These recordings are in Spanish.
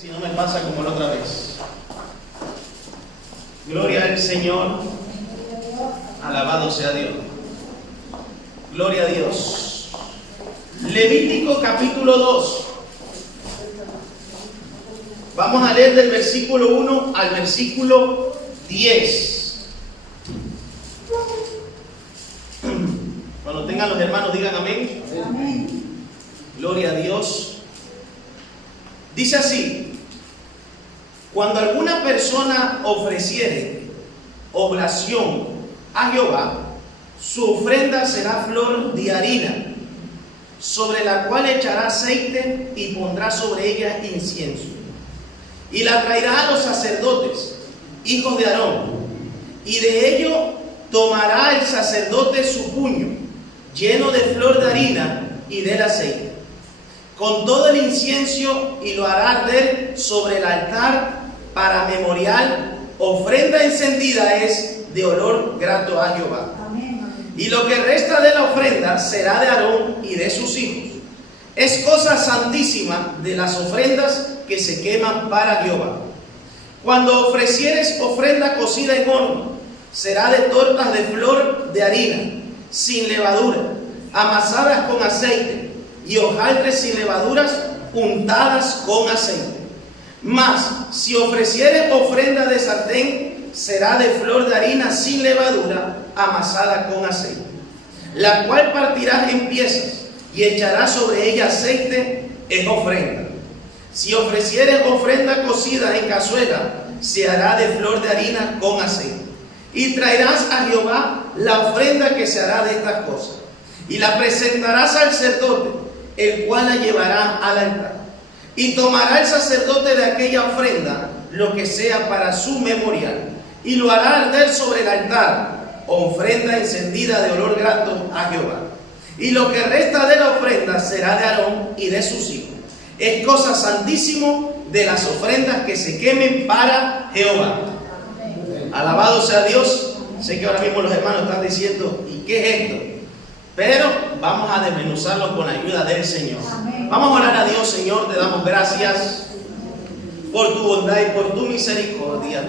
Si no me pasa como la otra vez. Gloria al Señor. Alabado sea Dios. Gloria a Dios. Levítico capítulo 2. Vamos a leer del versículo 1 al versículo 10. Cuando tengan los hermanos digan amén. Amén. Gloria a Dios. Dice así: cuando alguna persona ofreciere oblación a Jehová, su ofrenda será flor de harina, sobre la cual echará aceite y pondrá sobre ella incienso. Y la traerá a los sacerdotes, hijos de Aarón, y de ello tomará el sacerdote su puño, lleno de flor de harina y del aceite, con todo el incienso, y lo hará arder sobre el altar para memorial. Ofrenda encendida es de olor grato a Jehová. Amén. Y lo que resta de la ofrenda será de Aarón y de sus hijos. Es cosa santísima de las ofrendas que se queman para Jehová. Cuando ofrecieres ofrenda cocida en horno, será de tortas de flor de harina, sin levadura, amasadas con aceite, y hojaldres sin levaduras, untadas con aceite. Mas, si ofrecieres ofrenda de sartén, será de flor de harina sin levadura, amasada con aceite, la cual partirás en piezas, y echarás sobre ella aceite, es ofrenda. Si ofrecieres ofrenda cocida en cazuela, se hará de flor de harina con aceite. Y traerás a Jehová la ofrenda que se hará de estas cosas, y la presentarás al sacerdote, el cual la llevará al altar. Y tomará el sacerdote de aquella ofrenda lo que sea para su memorial, y lo hará arder sobre el altar, ofrenda encendida de olor grato a Jehová. Y lo que resta de la ofrenda será de Aarón y de sus hijos. Es cosa santísimo de las ofrendas que se quemen para Jehová. Alabado sea Dios. Sé que ahora mismo los hermanos están diciendo, ¿y qué es esto? Pero vamos a desmenuzarlo con la ayuda del Señor. Vamos a orar a Dios. Señor, te damos gracias por tu bondad y por tu misericordia.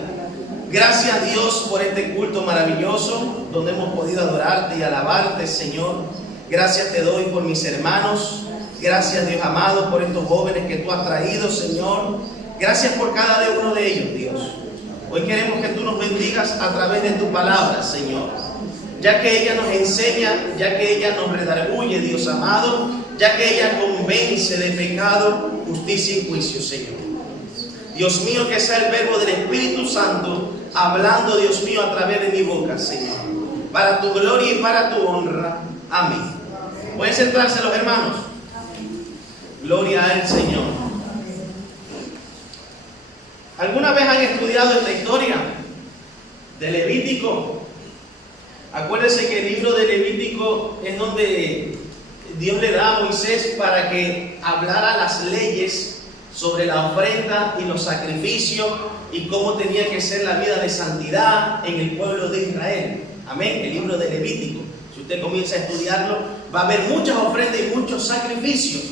Gracias, Dios, por este culto maravilloso donde hemos podido adorarte y alabarte, Señor. Gracias te doy por mis hermanos. Gracias, Dios amado, por estos jóvenes que tú has traído, Señor. Gracias por cada uno de ellos, Dios. Hoy queremos que tú nos bendigas a través de tu palabra, Señor. Ya que ella nos enseña, ya que ella nos redarguye, Dios amado, ya que ella convence de pecado, justicia y juicio, Señor. Dios mío, que sea el verbo del Espíritu Santo hablando, Dios mío, a través de mi boca, Señor, para tu gloria y para tu honra. Amén. ¿Pueden sentarse los hermanos? Gloria al Señor. ¿Alguna vez han estudiado esta historia de Levítico? Acuérdense que el libro de Levítico es donde Dios le da a Moisés para que hablara las leyes sobre la ofrenda y los sacrificios y cómo tenía que ser la vida de santidad en el pueblo de Israel. Amén. El libro de Levítico. Si usted comienza a estudiarlo, va a haber muchas ofrendas y muchos sacrificios.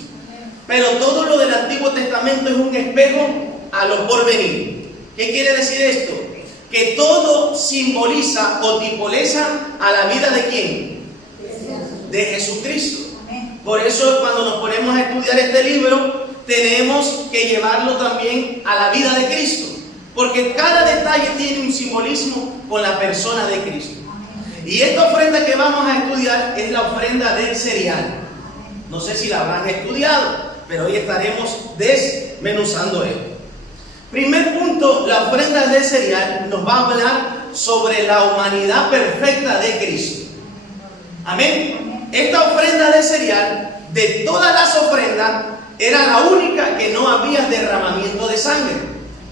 Pero todo lo del Antiguo Testamento es un espejo a lo porvenir. ¿Qué quiere decir esto? Que todo simboliza o tipoleza a la vida de ¿quién? De Jesucristo. Por eso cuando nos ponemos a estudiar este libro, tenemos que llevarlo también a la vida de Cristo. Porque cada detalle tiene un simbolismo con la persona de Cristo. Y esta ofrenda que vamos a estudiar es la ofrenda del cereal. No sé si la habrán estudiado, pero hoy estaremos desmenuzando esto. Primer punto, la ofrenda del cereal nos va a hablar sobre la humanidad perfecta de Cristo. Amén. Esta ofrenda de cereal, de todas las ofrendas, era la única que no había derramamiento de sangre.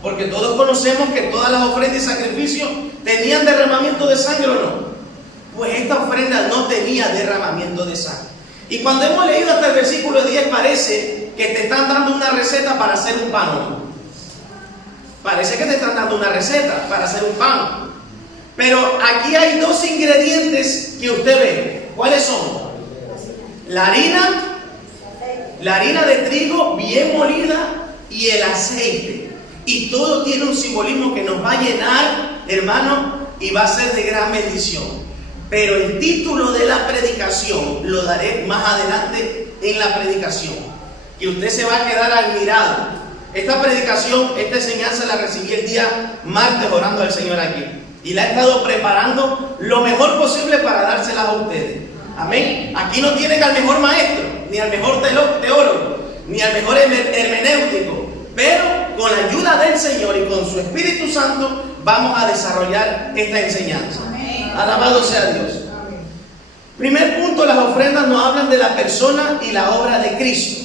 Porque todos conocemos que todas las ofrendas y sacrificios tenían derramamiento de sangre, ¿o no? Pues esta ofrenda no tenía derramamiento de sangre. Y cuando hemos leído hasta el versículo 10, parece que te están dando una receta para hacer un pan, ¿no? Parece que te están dando una receta para hacer un pan. Pero aquí hay dos ingredientes que usted ve. ¿Cuáles son? La harina de trigo bien molida y el aceite. Y todo tiene un simbolismo que nos va a llenar, hermano, y va a ser de gran bendición. Pero el título de la predicación lo daré más adelante en la predicación, que usted se va a quedar admirado. Esta predicación, esta enseñanza la recibí el día martes orando al Señor aquí. Y la he estado preparando lo mejor posible para dárselas a ustedes. Amén. Aquí no tienen al mejor maestro, ni al mejor teólogo, ni al mejor hermenéutico. Pero con la ayuda del Señor y con su Espíritu Santo vamos a desarrollar esta enseñanza. Amén. Alabado sea Dios. Amén. Primer punto, las ofrendas nos hablan de la persona y la obra de Cristo.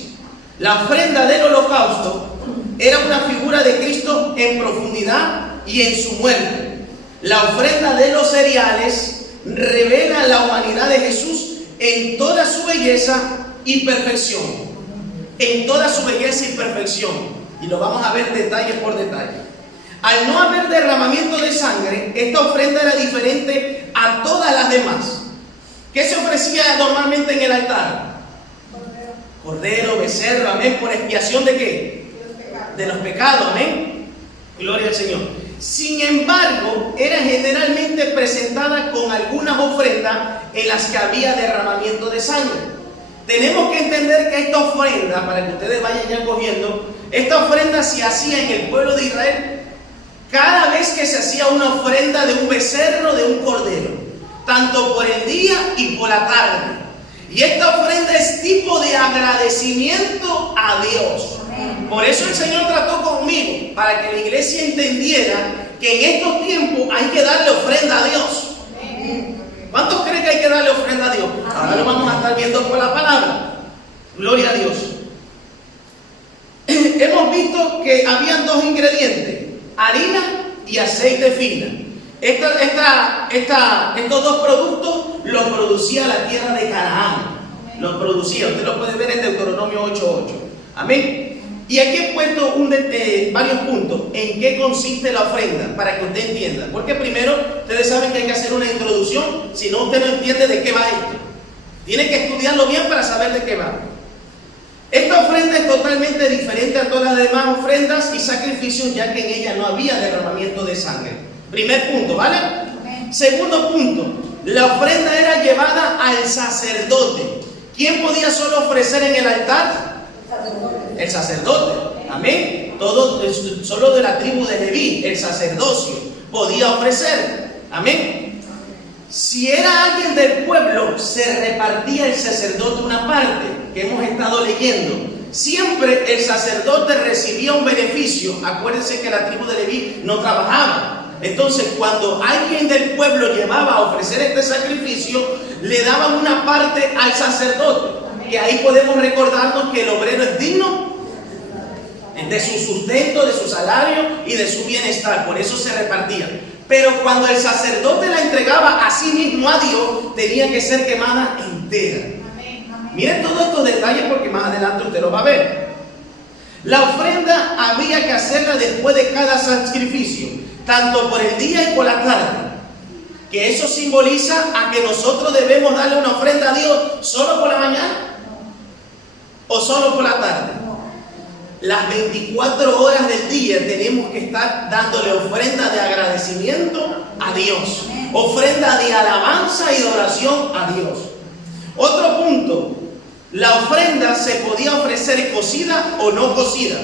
La ofrenda del holocausto era una figura de Cristo en profundidad y en su muerte. La ofrenda de los cereales revela la humanidad de Jesús en toda su belleza y perfección. En toda su belleza y perfección. Y lo vamos a ver detalle por detalle. Al no haber derramamiento de sangre, esta ofrenda era diferente a todas las demás. ¿Qué se ofrecía normalmente en el altar? Cordero, becerro, amén, por expiación ¿de qué? De los pecados, amén. Gloria al Señor. Sin embargo, era generalmente presentada con algunas ofrendas en las que había derramamiento de sangre. Tenemos que entender que esta ofrenda, para que ustedes vayan ya cogiendo, esta ofrenda se hacía en el pueblo de Israel cada vez que se hacía una ofrenda de un becerro, de un cordero, tanto por el día y por la tarde. Y esta ofrenda es tipo de agradecimiento a Dios. Por eso el Señor trató conmigo, para que la iglesia entendiera que en estos tiempos hay que darle ofrenda a Dios. ¿Cuántos creen que hay que darle ofrenda a Dios? Ahora lo vamos a estar viendo por la palabra. Gloria a Dios. Hemos visto que habían dos ingredientes, harina y aceite fina. Estos dos productos los producía la tierra de Canaán. Los producía, usted lo puede ver en Deuteronomio 8:8. Amén. Y aquí he puesto varios puntos en qué consiste la ofrenda, para que usted entienda. Porque primero, ustedes saben que hay que hacer una introducción, si no usted no entiende de qué va esto. Tiene que estudiarlo bien para saber de qué va. Esta ofrenda es totalmente diferente a todas las demás ofrendas y sacrificios, ya que en ella no había derramamiento de sangre. Primer punto, ¿vale? Segundo punto, la ofrenda era llevada al sacerdote. ¿Quién podía solo ofrecer en el altar? El sacerdote, amén. Todo, solo de la tribu de Leví, el sacerdocio podía ofrecer, amén. Si era alguien del pueblo, se repartía el sacerdote una parte, que hemos estado leyendo. Siempre el sacerdote recibía un beneficio. Acuérdense que la tribu de Leví no trabajaba. Entonces, cuando alguien del pueblo llevaba a ofrecer este sacrificio, le daban una parte al sacerdote. Que ahí podemos recordarnos que el obrero es digno de su sustento, de su salario y de su bienestar. Por eso se repartía. Pero cuando el sacerdote la entregaba a sí mismo a Dios, tenía que ser quemada entera. Miren todos estos detalles porque más adelante usted lo va a ver. La ofrenda había que hacerla después de cada sacrificio, tanto por el día y por la tarde. Que eso simboliza a que nosotros debemos darle una ofrenda a Dios solo por la mañana o solo por la tarde. Las 24 horas del día tenemos que estar dándole ofrenda de agradecimiento a Dios, ofrenda de alabanza y de oración a Dios. Otro punto, la ofrenda se podía ofrecer cocida o no cocida,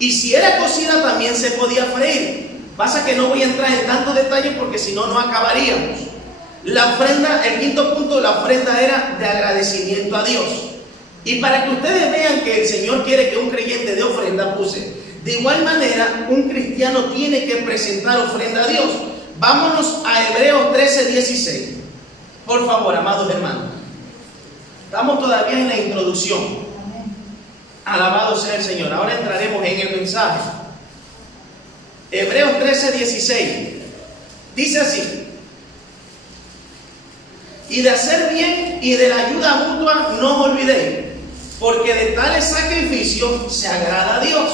y si era cocida también se podía freír. Pasa que no voy a entrar en tantos detalles porque si no, no acabaríamos. La ofrenda, el quinto punto, la ofrenda era de agradecimiento a Dios. Y para que ustedes vean que el Señor quiere que un creyente dé ofrenda, puse. De igual manera, un cristiano tiene que presentar ofrenda a Dios. Vámonos a Hebreos 13:16. Por favor, amados hermanos. Estamos todavía en la introducción. Alabado sea el Señor. Ahora entraremos en el mensaje. Hebreos 13:16. Dice así: y de hacer bien y de la ayuda mutua no os olvidéis, porque de tales sacrificios se agrada a Dios.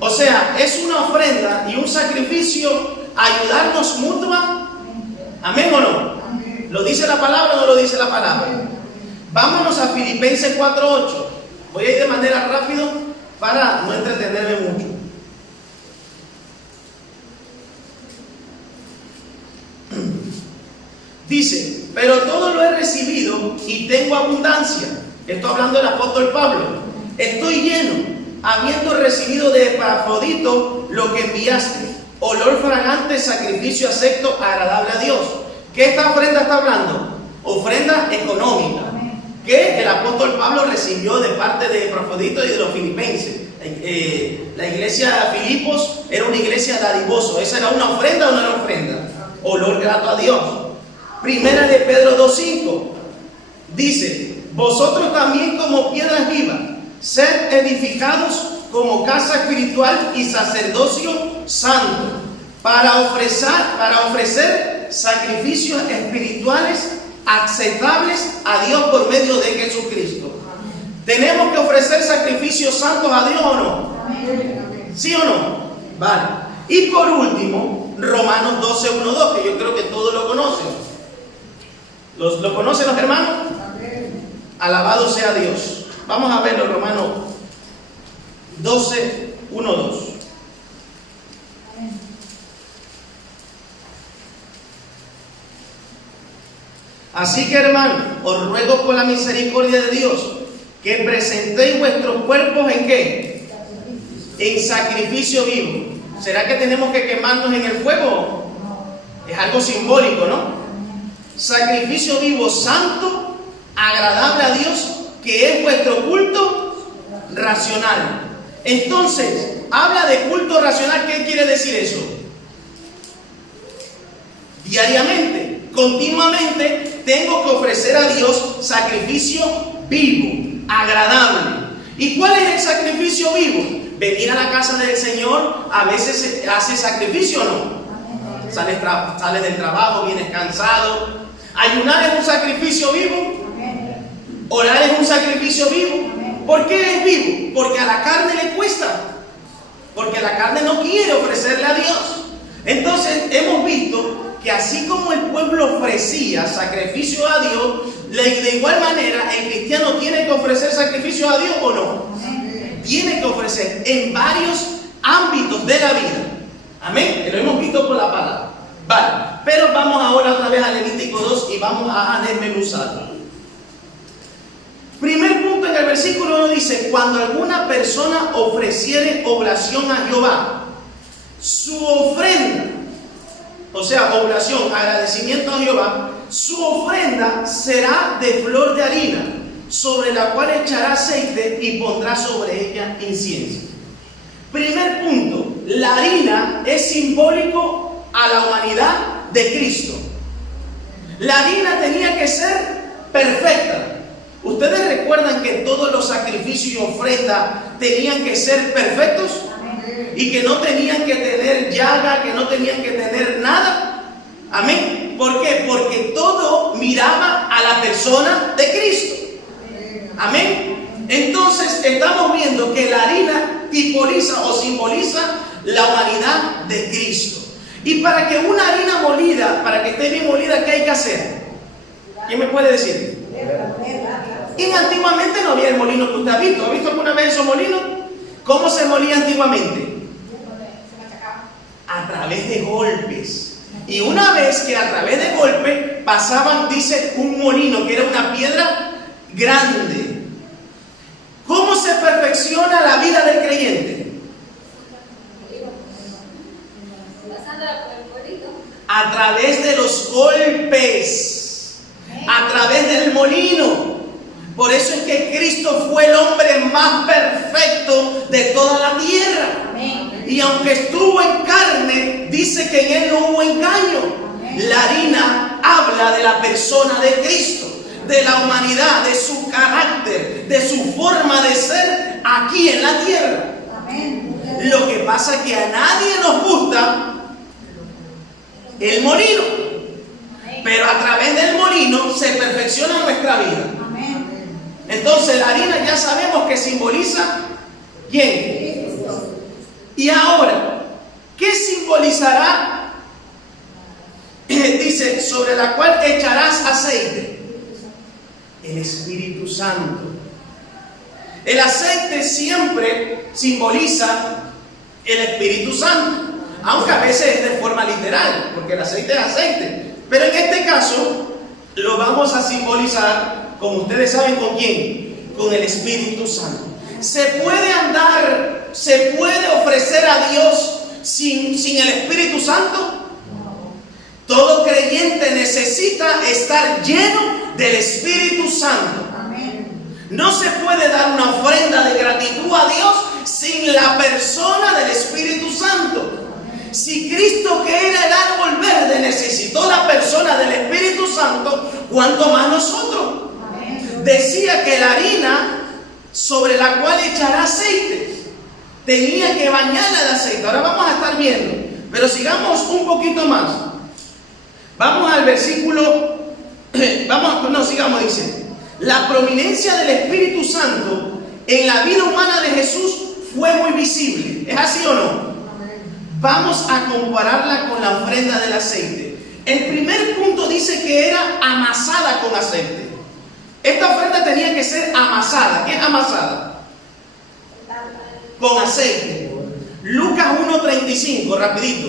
O sea, es una ofrenda y un sacrificio ayudarnos mutua. ¿Amén o no? ¿Lo dice la palabra o no lo dice la palabra? Vámonos a Filipenses 4:8. Voy a ir de manera rápido para no entretenerme mucho. Dice, pero todo lo he recibido y tengo abundancia. Estoy hablando del apóstol Pablo. Estoy lleno, habiendo recibido de Epafrodito lo que enviaste, olor fragante, sacrificio acepto, agradable a Dios. ¿Qué esta ofrenda está hablando? Ofrenda económica, que el apóstol Pablo recibió de parte de Epafrodito y de los filipenses. La iglesia de Filipos era una iglesia dadivosa. ¿Esa era una ofrenda o no era ofrenda? Olor grato a Dios. Primera de Pedro 2:5 dice, vosotros también como piedras vivas, sed edificados como casa espiritual y sacerdocio santo, para ofrecer sacrificios espirituales aceptables a Dios por medio de Jesucristo. ¿Tenemos que ofrecer sacrificios santos a Dios o no? ¿Sí o no? Vale. Y por último, Romanos 12:1-2, que yo creo que todos lo conocen. ¿Lo conocen los hermanos? Alabado sea Dios. Vamos a verlo, Romanos 12:1-2. Así que, hermano, os ruego por la misericordia de Dios que presentéis vuestros cuerpos ¿en qué? En sacrificio vivo. ¿Será que tenemos que quemarnos en el fuego? Es algo simbólico, ¿no? Sacrificio vivo, santo, agradable a Dios, que es vuestro culto racional. Entonces, habla de culto racional. ¿Qué quiere decir eso? Diariamente, continuamente, tengo que ofrecer a Dios sacrificio vivo, agradable. ¿Y cuál es el sacrificio vivo? Venir a la casa del Señor, a veces hace sacrificio o no. Sales del trabajo, vienes cansado. Ayunar es un sacrificio vivo. Orar es un sacrificio vivo. ¿Por qué es vivo? Porque a la carne le cuesta. Porque la carne no quiere ofrecerle a Dios. Entonces hemos visto que así como el pueblo ofrecía sacrificio a Dios, de igual manera el cristiano tiene que ofrecer sacrificio a Dios o no. Tiene que ofrecer en varios ámbitos de la vida. Amén. Lo hemos visto por la palabra. Vale. Pero vamos ahora otra vez a Levítico 2 y vamos a desmenuzarlo. Primer punto, en el versículo 1 dice, cuando alguna persona ofreciere oblación a Jehová, su ofrenda, o sea, oblación, agradecimiento a Jehová, su ofrenda será de flor de harina, sobre la cual echará aceite y pondrá sobre ella incienso. Primer punto, la harina es simbólico a la humanidad de Cristo. La harina tenía que ser perfecta. ¿Ustedes recuerdan que todos los sacrificios y ofrendas tenían que ser perfectos? Y que no tenían que tener llaga, que no tenían que tener nada. Amén. ¿Por qué? Porque todo miraba a la persona de Cristo. Amén. Entonces estamos viendo que la harina tiporiza o simboliza la humanidad de Cristo. Y para que una harina molida, para que esté bien molida, ¿qué hay que hacer? ¿Quién me puede decir? Y antiguamente no había el molino que usted ha visto. ¿Ha visto alguna vez esos molinos? ¿Cómo se molía antiguamente? A través de golpes. Y una vez que a través de golpes pasaban, dice, un molino, que era una piedra grande. ¿Cómo se perfecciona la vida del creyente? A través de los golpes, a través del molino. Por eso es que Cristo fue el hombre más perfecto de toda la tierra. Y aunque estuvo en carne, dice que en él no hubo engaño. La harina habla de la persona de Cristo, de la humanidad, de su carácter, de su forma de ser aquí en la tierra. Lo que pasa es que a nadie nos gusta el molino, pero a través del molino se perfecciona nuestra vida. Entonces la harina ya sabemos que simboliza ¿quién? Y ahora, ¿qué simbolizará? Dice, sobre la cual echarás aceite. El Espíritu Santo. El aceite siempre simboliza el Espíritu Santo, aunque a veces es de forma literal, porque el aceite es aceite. Pero en este caso lo vamos a simbolizar, como ustedes saben, ¿con quién? Con el Espíritu Santo. ¿Se puede ofrecer a Dios sin el Espíritu Santo? Todo creyente necesita estar lleno del Espíritu Santo. No se puede dar una ofrenda de gratitud a Dios sin la persona del Espíritu Santo. Si Cristo, que era el árbol verde, necesitó la persona del Espíritu Santo, ¿cuánto más nosotros? Decía que la harina sobre la cual echará aceite tenía que bañarla de aceite. Ahora vamos a estar viendo, pero sigamos un poquito más. Vamos al versículo, sigamos, dice: la prominencia del Espíritu Santo en la vida humana de Jesús fue muy visible. ¿Es así o no? Vamos a compararla con la ofrenda del aceite. El primer punto dice que era amasada con aceite. Esta ofrenda tenía que ser amasada. ¿Qué es amasada? Con aceite. Lucas 1:35, rapidito.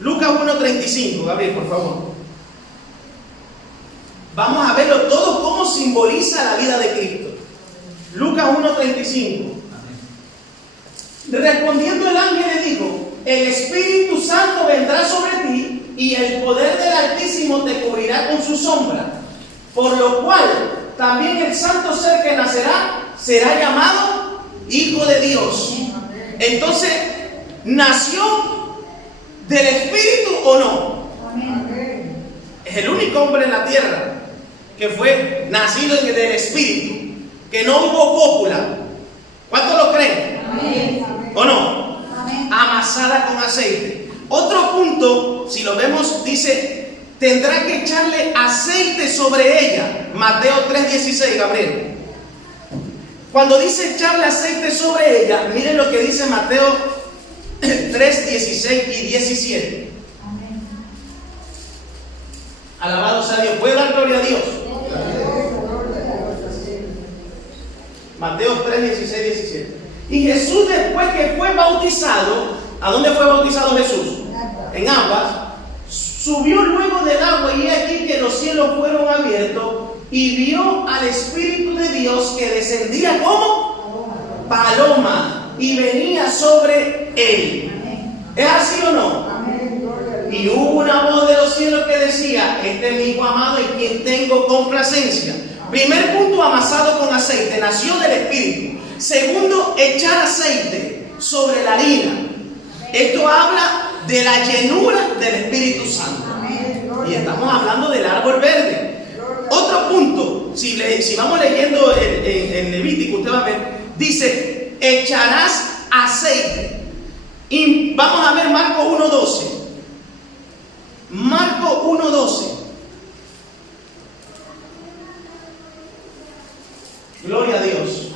Lucas 1:35, Gabriel, por favor. Vamos a verlo todo cómo simboliza la vida de Cristo. Lucas 1:35. Respondiendo el ángel le dijo: el Espíritu Santo vendrá sobre ti y el poder del Altísimo te cubrirá con su sombra. Por lo cual también el santo ser que nacerá será llamado Hijo de Dios. Entonces, ¿nació del Espíritu o no? Es el único hombre en la tierra que fue nacido del Espíritu, que no hubo cópula. ¿Cuántos lo creen? ¿O no? Amasada con aceite. Otro punto, si lo vemos, dice: tendrá que echarle aceite sobre ella. Mateo 3:16, Gabriel. Cuando dice echarle aceite sobre ella, miren lo que dice Mateo 3:16 y 17. Alabado sea Dios. ¿Puede dar gloria a Dios? Mateo 3:16, 17. Y Jesús, después que fue bautizado, ¿a dónde fue bautizado Jesús? En aguas. Subió luego del agua, y aquí que los cielos fueron abiertos, y vio al Espíritu de Dios que descendía como paloma y venía sobre él. ¿Es así o no? Y hubo una voz de los cielos que decía: este es mi Hijo amado en quien tengo complacencia. Primer punto, amasado con aceite, nació del Espíritu. Segundo, echar aceite sobre la harina. Esto habla de la llenura del Espíritu Santo. Y estamos hablando del árbol verde. Otro punto, si vamos leyendo en Levítico, usted va a ver, dice: echarás aceite. Y vamos a ver Marcos 1:12. Marcos 1:12. Gloria a Dios.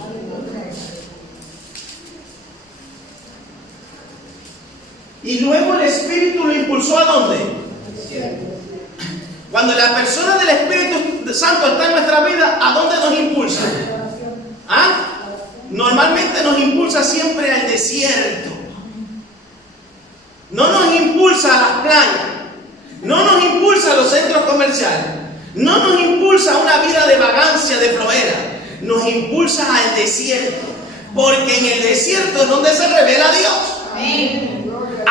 Y luego el Espíritu lo impulsó ¿a dónde? Cuando la persona del Espíritu Santo está en nuestra vida, ¿a dónde nos impulsa? ¿Ah? Normalmente nos impulsa siempre al desierto. No nos impulsa a las playas. No nos impulsa a los centros comerciales. No nos impulsa a una vida de vagancia, de flojera. Nos impulsa al desierto. Porque en el desierto es donde se revela Dios.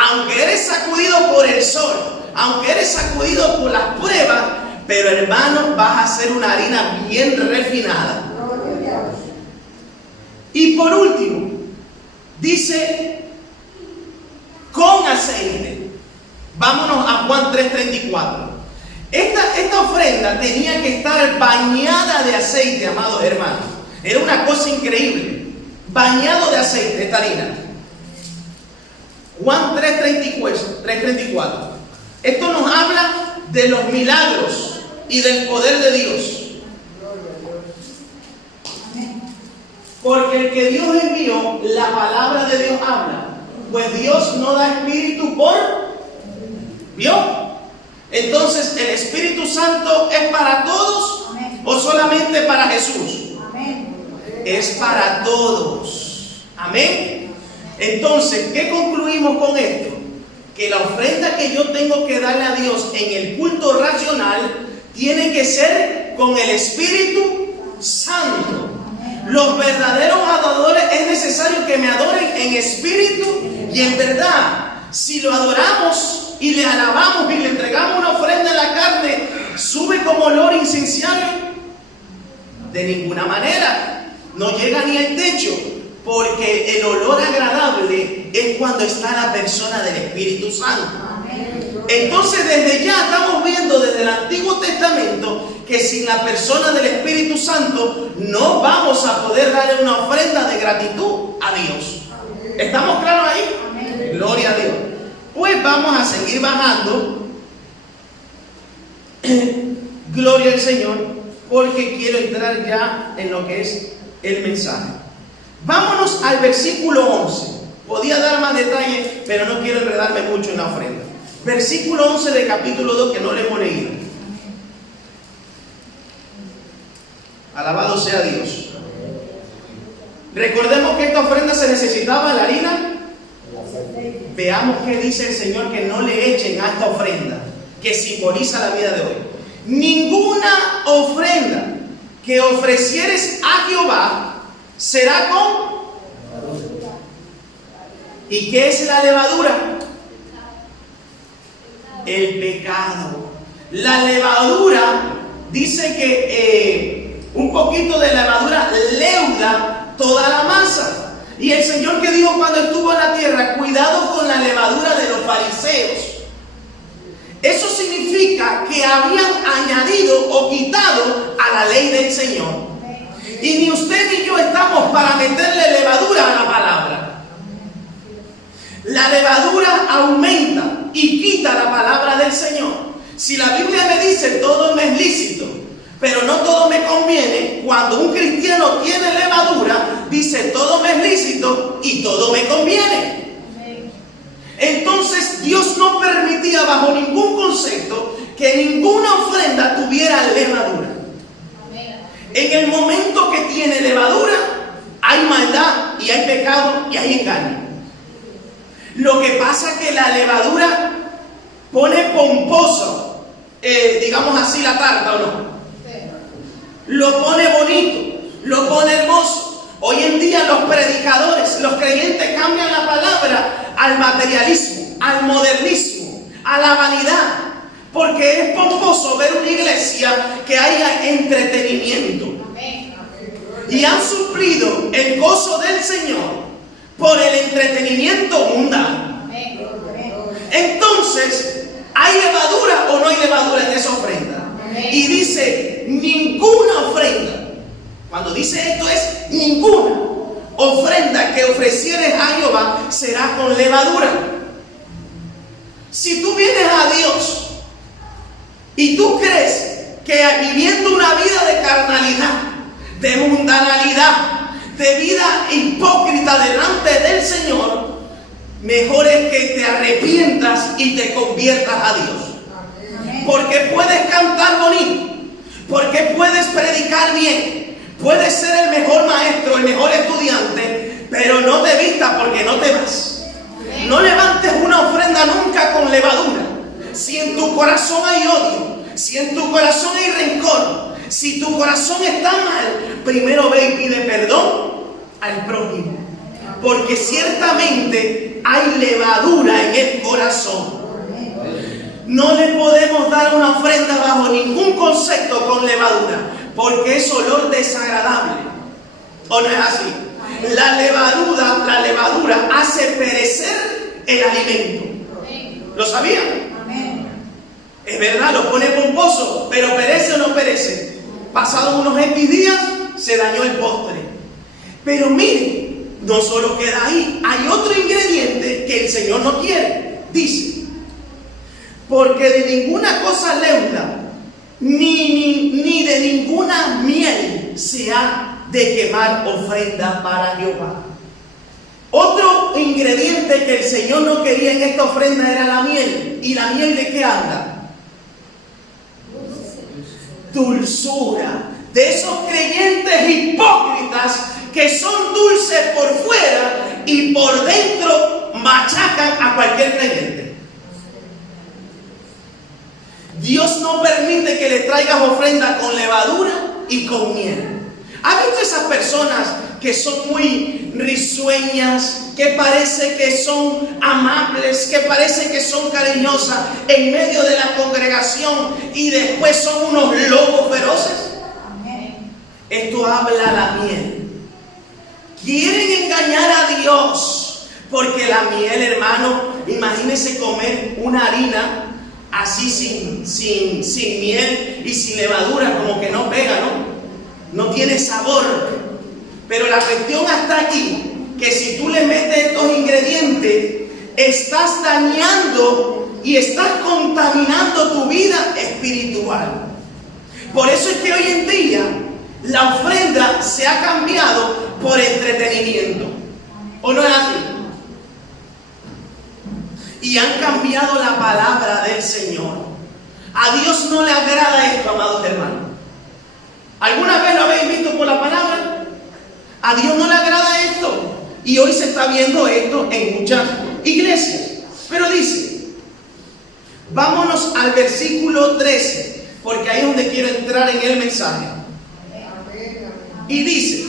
Aunque eres sacudido por el sol, aunque eres sacudido por las pruebas, pero hermano, vas a ser una harina bien refinada. Y por último, dice: con aceite. Vámonos a Juan 3:34. Esta ofrenda tenía que estar bañada de aceite, amados hermanos. Era una cosa increíble. Bañado de aceite, esta harina. Juan 3:34. Esto nos habla de los milagros y del poder de Dios. Porque el que Dios envió, la palabra de Dios habla. Pues Dios no da espíritu por... ¿Vio? Entonces, ¿el Espíritu Santo es para todos o solamente para Jesús? es para todos. Amén. Entonces, ¿qué concluimos con esto? Que la ofrenda que yo tengo que darle a Dios en el culto racional tiene que ser con el Espíritu Santo. Los verdaderos adoradores es necesario que me adoren en espíritu y en verdad. Si lo adoramos y le alabamos y le entregamos una ofrenda en la carne, ¿sube como olor incenciario? De ninguna manera. No llega ni al techo. Porque el olor agradable es cuando está la persona del Espíritu Santo. Entonces desde ya estamos viendo desde el Antiguo Testamento que sin la persona del Espíritu Santo no vamos a poder darle una ofrenda de gratitud a Dios. ¿Estamos claros ahí? Gloria a Dios. Pues vamos a seguir bajando. Gloria al Señor, porque quiero entrar ya en lo que es el mensaje. Vámonos al versículo 11. Podía dar más detalles, pero no quiero enredarme mucho en la ofrenda. Versículo 11 de capítulo 2 que no le hemos leído. Alabado sea Dios. Recordemos que esta ofrenda se necesitaba la harina. Veamos qué dice el Señor que no le echen a esta ofrenda, que simboliza la vida de hoy. Ninguna ofrenda que ofrecieres a Jehová será con... ¿Y qué es la levadura? El pecado. La levadura, dice que un poquito de levadura leuda toda la masa. Y el Señor que dijo cuando estuvo en la tierra, cuidado con la levadura de los fariseos. Eso significa que habían añadido o quitado a la ley del Señor. Y ni usted ni yo estamos para meterle levadura a la palabra. La levadura aumenta y quita la palabra del Señor. Si la Biblia me dice todo me es lícito, pero no todo me conviene, cuando un cristiano tiene levadura, dice todo me es lícito y todo me conviene. Entonces Dios no permitía bajo ningún concepto que ninguna ofrenda tuviera levadura. En el momento que tiene levadura, hay maldad y hay pecado y hay engaño. Lo que pasa es que la levadura pone pomposo, digamos así, la tarta, ¿o no? Lo pone bonito, lo pone hermoso. Hoy en día los predicadores, los creyentes cambian la palabra al materialismo, al modernismo, a la vanidad. Porque es pomposo ver una iglesia que haya entretenimiento. Y han suplido el gozo del Señor por el entretenimiento mundano. Entonces, ¿hay levadura o no hay levadura en esa ofrenda? Y dice, ninguna ofrenda. Cuando dice esto es ninguna ofrenda que ofrecieres a Jehová será con levadura. Si tú vienes a Dios y tú crees que viviendo una vida de carnalidad, de mundanalidad, de vida hipócrita delante del Señor, mejor es que te arrepientas y te conviertas a Dios. Porque puedes cantar bonito, porque puedes predicar bien, puedes ser el mejor maestro, el mejor estudiante, pero no te vistas porque no te vas. No levantes una ofrenda nunca con levadura. Si en tu corazón hay odio, si en tu corazón hay rencor, si tu corazón está mal, primero ve y pide perdón al prójimo. Porque ciertamente hay levadura en el corazón. No le podemos dar una ofrenda bajo ningún concepto con levadura, porque es olor desagradable. ¿O no es así? La levadura hace perecer el alimento. ¿Lo sabían? Es verdad, lo pone pomposo, pero perece o no perece. Pasados unos X días, se dañó el postre. Pero miren, no solo queda ahí, hay otro ingrediente que el Señor no quiere. Dice, porque de ninguna cosa leuda, ni de ninguna miel se ha de quemar ofrenda para Jehová. Otro ingrediente que el Señor no quería en esta ofrenda era la miel. ¿Y la miel de qué anda? Dulzura. De esos creyentes hipócritas que son dulces por fuera y por dentro machacan a cualquier creyente. Dios no permite que le traigas ofrenda con levadura y con miel. ¿Has visto esas personas que son muy risueñas, que parece que son amables, que parece que son cariñosas en medio de la congregación y después son unos lobos feroces? Esto habla la miel. Quieren engañar a Dios, porque la miel, hermano, imagínese comer una harina así sin miel y sin levadura, como que no pega, no tiene sabor. Pero la cuestión está aquí, que si tú le metes estos ingredientes, estás dañando y estás contaminando tu vida espiritual. Por eso es que hoy en día la ofrenda se ha cambiado por entretenimiento. ¿O no es así? Y han cambiado la palabra del Señor. A Dios no le agrada esto, amados hermanos. ¿Alguna vez lo habéis visto por la palabra? A Dios no le agrada esto. Y hoy se está viendo esto en muchas iglesias. Pero dice, vámonos al versículo 13, porque ahí es donde quiero entrar en el mensaje. Y dice,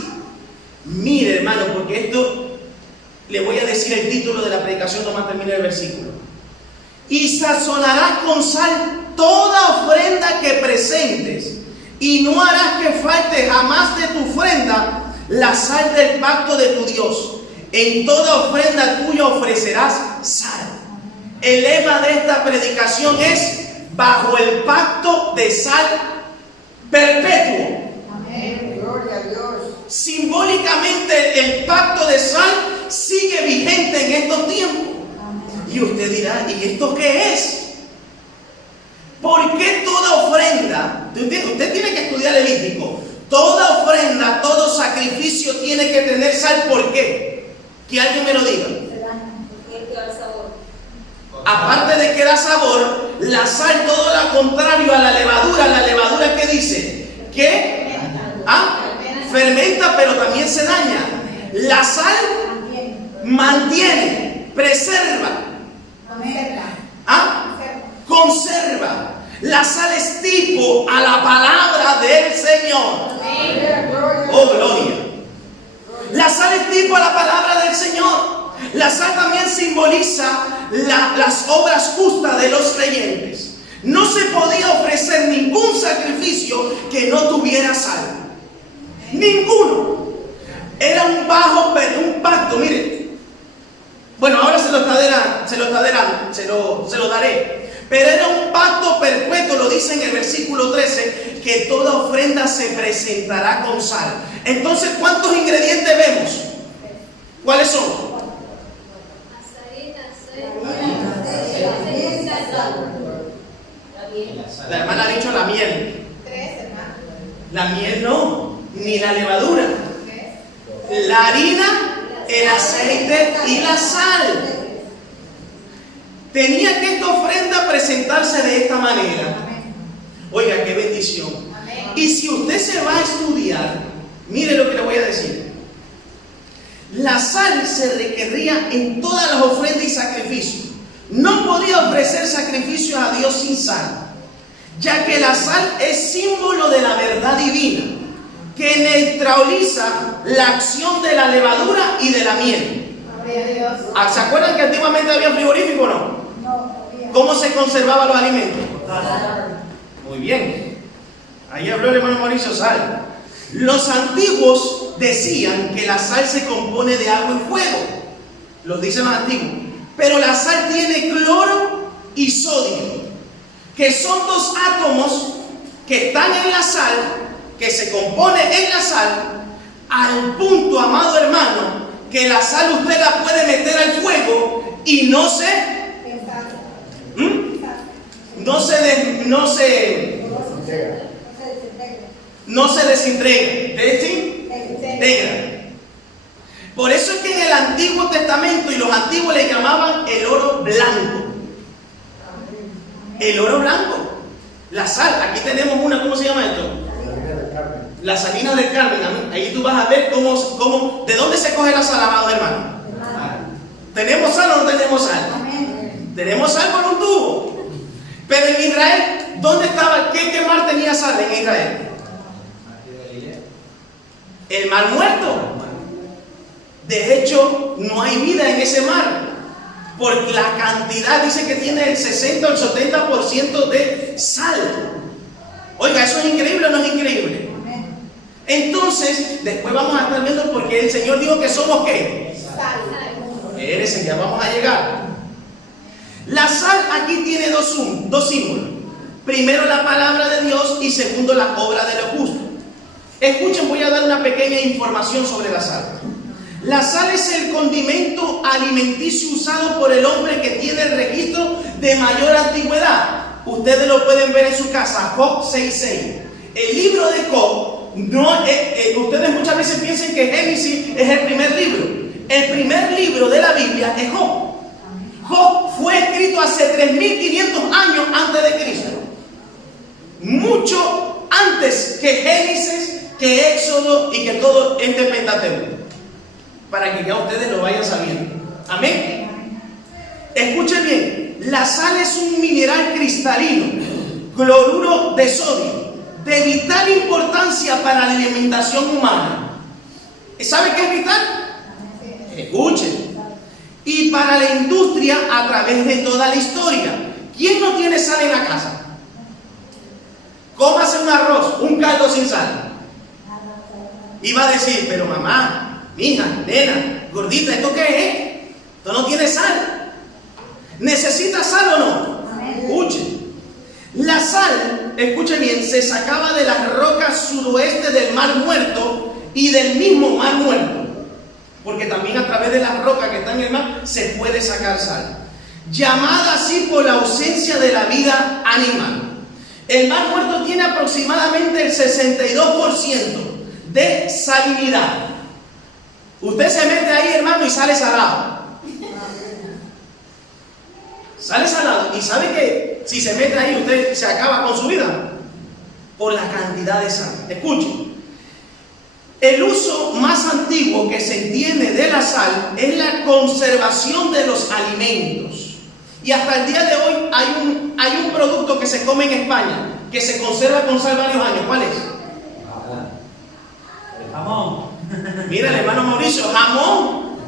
mire hermano, porque esto le voy a decir el título de la predicación nomás termine el versículo. Y sazonarás con sal toda ofrenda que presentes, y no harás que falte jamás de tu ofrenda la sal del pacto de tu Dios. En toda ofrenda tuya ofrecerás sal. El lema de esta predicación es bajo el pacto de sal perpetuo. Amén. Gloria a Dios. Simbólicamente el pacto de sal sigue vigente en estos tiempos. Y usted dirá, ¿y esto qué es? ¿Por qué toda ofrenda? Usted tiene que estudiar Levítico. Toda ofrenda, todo sacrificio tiene que tener sal. ¿Por qué? Que alguien me lo diga. Aparte de que da sabor, la sal todo lo contrario a la levadura. La levadura, ¿qué dice? ¿Qué? Fermenta, pero también se daña. La sal mantiene, preserva. Conserva. La sal es tipo a la palabra del Señor. Oh, gloria. La sal es tipo a la palabra del Señor. La sal también simboliza las obras justas de los creyentes. No se podía ofrecer ningún sacrificio que no tuviera sal. Ninguno. Era un pacto, mire. Bueno, ahora se lo daré. Pero era un pacto perpetuo, lo dice en el versículo 13, que toda ofrenda se presentará con sal. Entonces, ¿cuántos ingredientes vemos? ¿Cuáles son? La hermana ha dicho la miel. La miel no, ni la levadura. La harina, el aceite y la sal. Tenía que esta ofrenda presentarse de esta manera. Oiga, qué bendición. Y si usted se va a estudiar, mire lo que le voy a decir. La sal se requería en todas las ofrendas y sacrificios. No podía ofrecer sacrificios a Dios sin sal, ya que la sal es símbolo de la verdad divina, que neutraliza la acción de la levadura y de la miel. ¿Se acuerdan que antiguamente había frigorífico o no? ¿Cómo se conservaban los alimentos? Muy bien. Ahí habló el hermano Mauricio, sal. Los antiguos decían que la sal se compone de agua y fuego. Los dicen los antiguos. Pero la sal tiene cloro y sodio, que son dos átomos que están en la sal, que se compone en la sal, al punto, amado hermano, que la sal usted la puede meter al fuego y no se desintegra. Por eso es que en el Antiguo Testamento, y los antiguos le llamaban el oro blanco. El oro blanco, la sal. Aquí tenemos una, ¿cómo se llama esto? Las Salinas del Carmen, amén. Ahí tú vas a ver cómo, de dónde se coge la sal, amados hermanos. ¿Tenemos sal o no tenemos sal? Tenemos sal por un tubo. Pero en Israel, ¿dónde estaba? ¿Qué mar tenía sal en Israel? El mar muerto. De hecho, no hay vida en ese mar. Por la cantidad, dice que tiene el 60 o el 70% de sal. Oiga, ¿eso es increíble o no es increíble? Entonces, después vamos a estar viendo porque el Señor dijo que somos ¿qué? Sal. Eres, ya vamos a llegar. La sal aquí tiene dos símbolos. Primero la palabra de Dios y segundo la obra de lo justo. Escuchen, voy a dar una pequeña información sobre la sal. La sal es el condimento alimenticio usado por el hombre que tiene el registro de mayor antigüedad. Ustedes lo pueden ver en su casa, Job 6:6. El libro de Job, ustedes muchas veces piensan que Génesis es el primer libro. El primer libro de la Biblia es Job. Job fue escrito hace 3500 años antes de Cristo. Mucho antes que Génesis, que Éxodo y que todo este Pentateuco. Para que ya ustedes lo vayan sabiendo. Amén. Escuchen bien. La sal es un mineral cristalino, cloruro de sodio, de vital importancia para la alimentación humana. ¿Sabe qué es vital? Escuchen. Y para la industria a través de toda la historia. ¿Quién no tiene sal en la casa? Cómase un arroz, un caldo sin sal. Y va a decir, pero mamá, mija, nena, gordita, ¿esto qué es? Esto no tiene sal. ¿Necesita sal o no? Escuchen. La sal, escuchen bien, se sacaba de las rocas suroeste del Mar Muerto y del mismo Mar Muerto. Porque también a través de las rocas que están en el mar se puede sacar sal. Llamada así por la ausencia de la vida animal. El Mar Muerto tiene aproximadamente el 62% de salinidad. Usted se mete ahí, hermano, y sale salado. Sale salado. ¿Y sabe que si se mete ahí usted se acaba con su vida? Por la cantidad de sal. Escuchen. El uso más antiguo que se entiende de la sal es la conservación de los alimentos. Y hasta el día de hoy hay un producto que se come en España que se conserva con sal varios años. ¿Cuál es? El jamón. Mira, el hermano Mauricio, jamón.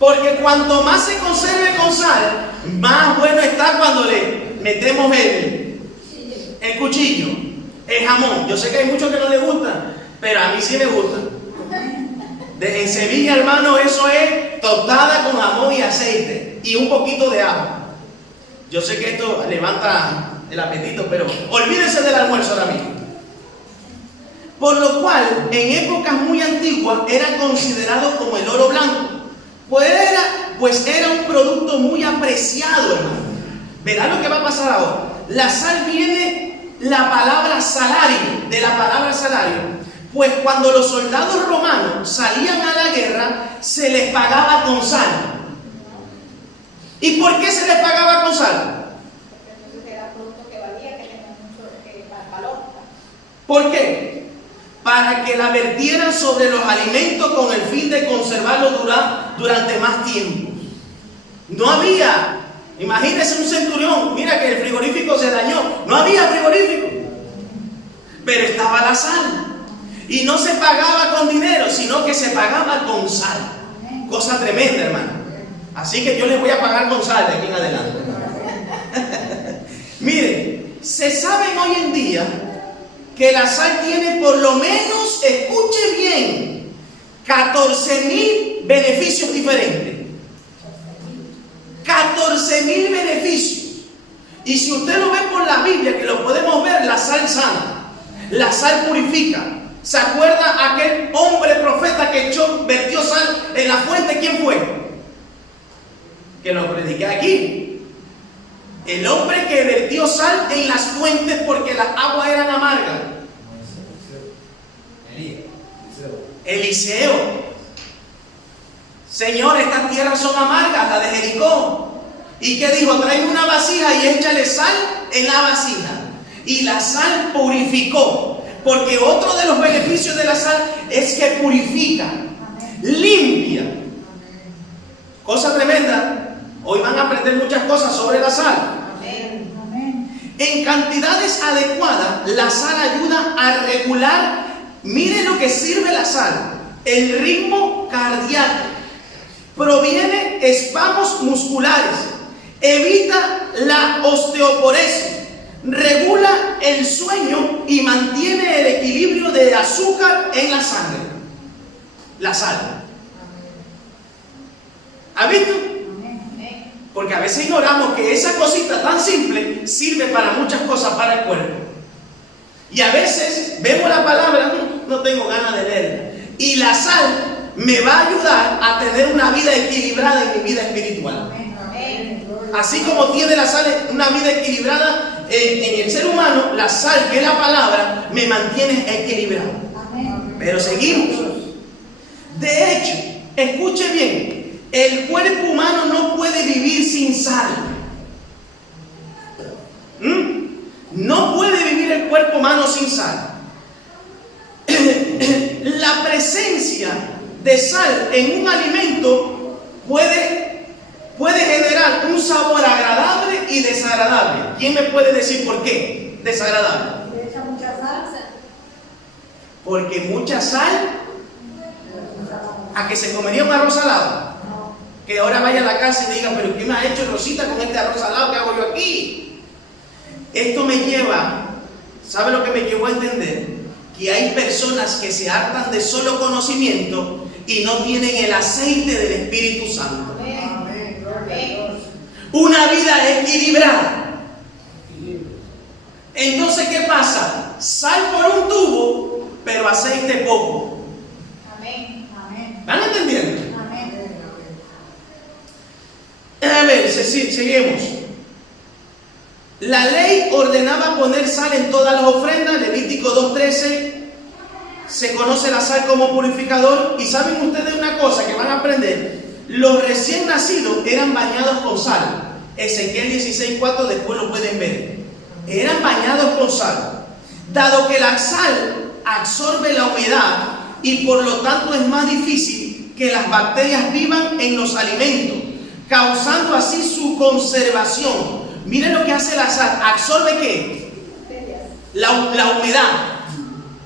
Porque cuanto más se conserve con sal, más bueno está cuando le metemos el cuchillo, el jamón. Yo sé que hay muchos que no les gusta, pero a mí sí me gusta. En Sevilla, hermano, eso es tostada con jamón y aceite y un poquito de ajo. Yo sé que esto levanta el apetito, pero olvídense del almuerzo ahora mismo. Por lo cual, en épocas muy antiguas, era considerado como el oro blanco. Pues era un producto muy apreciado, hermano. Verá lo que va a pasar ahora. La sal viene la palabra salario, de la palabra salario. Pues cuando los soldados romanos salían a la guerra, se les pagaba con sal. ¿Y por qué se les pagaba con sal? Porque era producto que valía, que tenía mucho valor. ¿Por qué? Para que la vertieran sobre los alimentos con el fin de conservarlos durante más tiempo. No había, imagínense un centurión, mira que el frigorífico se dañó, no había frigorífico, pero estaba la sal. Y no se pagaba con dinero, sino que se pagaba con sal. Cosa tremenda, hermano. Así que yo les voy a pagar con sal de aquí en adelante. Miren, se sabe hoy en día que la sal tiene por lo menos, escuche bien, 14,000 beneficios diferentes. 14,000 beneficios. Y si usted lo ve por la Biblia, que lo podemos ver, la sal sana, la sal purifica. ¿Se acuerda aquel hombre profeta que vertió sal en la fuente? ¿Quién fue? Que lo prediqué aquí. El hombre que vertió sal en las fuentes porque las aguas eran amargas. Eliseo. Señor, estas tierras son amargas, la de Jericó. ¿Y qué dijo? Tráeme una vasija y échale sal en la vasija. Y la sal purificó. Porque otro de los beneficios de la sal es que purifica, limpia. Cosa tremenda. Hoy van a aprender muchas cosas sobre la sal. En cantidades adecuadas, la sal ayuda a regular, mire lo que sirve la sal, el ritmo cardíaco, proviene espasmos musculares, evita la osteoporosis, regula el sueño y mantiene el equilibrio de azúcar en la sangre. La sal. ¿Ha visto? Porque a veces ignoramos que esa cosita tan simple sirve para muchas cosas para el cuerpo. Y a veces vemos la palabra, no tengo ganas de leerla. Y la sal me va a ayudar a tener una vida equilibrada en mi vida espiritual. Así como tiene la sal una vida equilibrada en el ser humano, la sal, que es la palabra, me mantiene equilibrado. Pero seguimos. De hecho, escuche bien. El cuerpo humano no puede vivir sin sal. No puede vivir el cuerpo humano sin sal. La presencia de sal en un alimento puede generar un sabor agradable y desagradable. ¿Quién me puede decir por qué desagradable? ¿Le echa mucha salsa? Porque mucha sal, a que se comería un arroz salado. Que ahora vaya a la casa y diga, pero ¿qué me ha hecho Rosita con este arroz salado? ¿Qué hago yo aquí? Esto me lleva, ¿sabe lo que me llevó a entender? Que hay personas que se hartan de solo conocimiento y no tienen el aceite del Espíritu Santo. Amén. Gloria a Dios. Una vida equilibrada. Entonces, ¿qué pasa? Sal por un tubo, pero aceite poco. ¿Van entendiendo? A ver, seguimos. La ley ordenaba poner sal en todas las ofrendas. Levítico 2:13. Se conoce la sal como purificador. Y saben ustedes una cosa que van a aprender. Los recién nacidos eran bañados con sal. Ezequiel 16:4, después lo pueden ver. Eran bañados con sal. Dado que la sal absorbe la humedad y por lo tanto es más difícil que las bacterias vivan en los alimentos, causando así su conservación. Miren lo que hace la sal. ¿Absorbe qué? La humedad.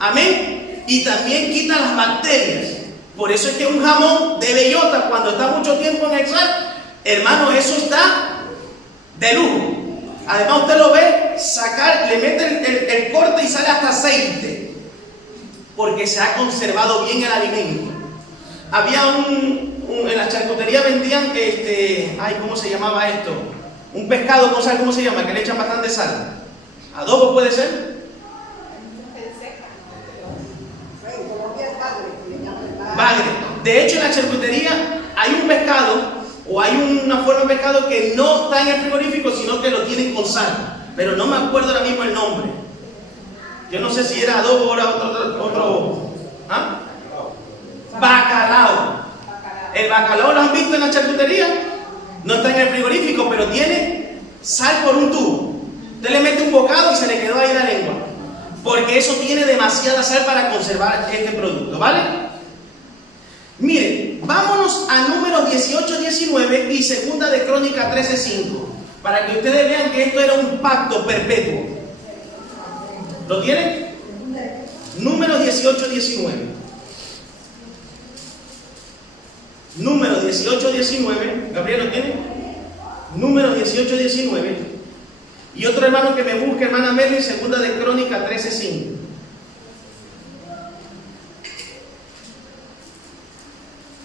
Amén. Y también quita las bacterias. Por eso es que un jamón de bellota, cuando está mucho tiempo en el sal, hermano, eso está de lujo. Además usted lo ve sacar, le mete el corte y sale hasta aceite. Porque se ha conservado bien el alimento. Había en la charcutería vendían, ¿cómo se llamaba esto? Un pescado con sal, ¿cómo se llama? Que le echan bastante sal. ¿Adobo puede ser? Bagre. De hecho, en la charcutería hay un pescado, o hay una forma de pescado que no está en el frigorífico, sino que lo tienen con sal. Pero no me acuerdo ahora mismo el nombre. Yo no sé si era adobo o era otro. ¿Ah? Bacalao. El bacalao lo han visto en la charcutería. No está en el frigorífico, pero tiene sal por un tubo. Usted le mete un bocado y se le quedó ahí la lengua. Porque eso tiene demasiada sal para conservar este producto, ¿vale? Mire, vámonos a Números 18:19 y Segunda de Crónicas 13:5. Para que ustedes vean que esto era un pacto perpetuo. ¿Lo tienen? Números 18:19. Números 18:19. Gabriel, ¿lo tiene? Números 18:19. Y otro hermano que me busque, hermana Meli, Segunda de Crónicas 13:5.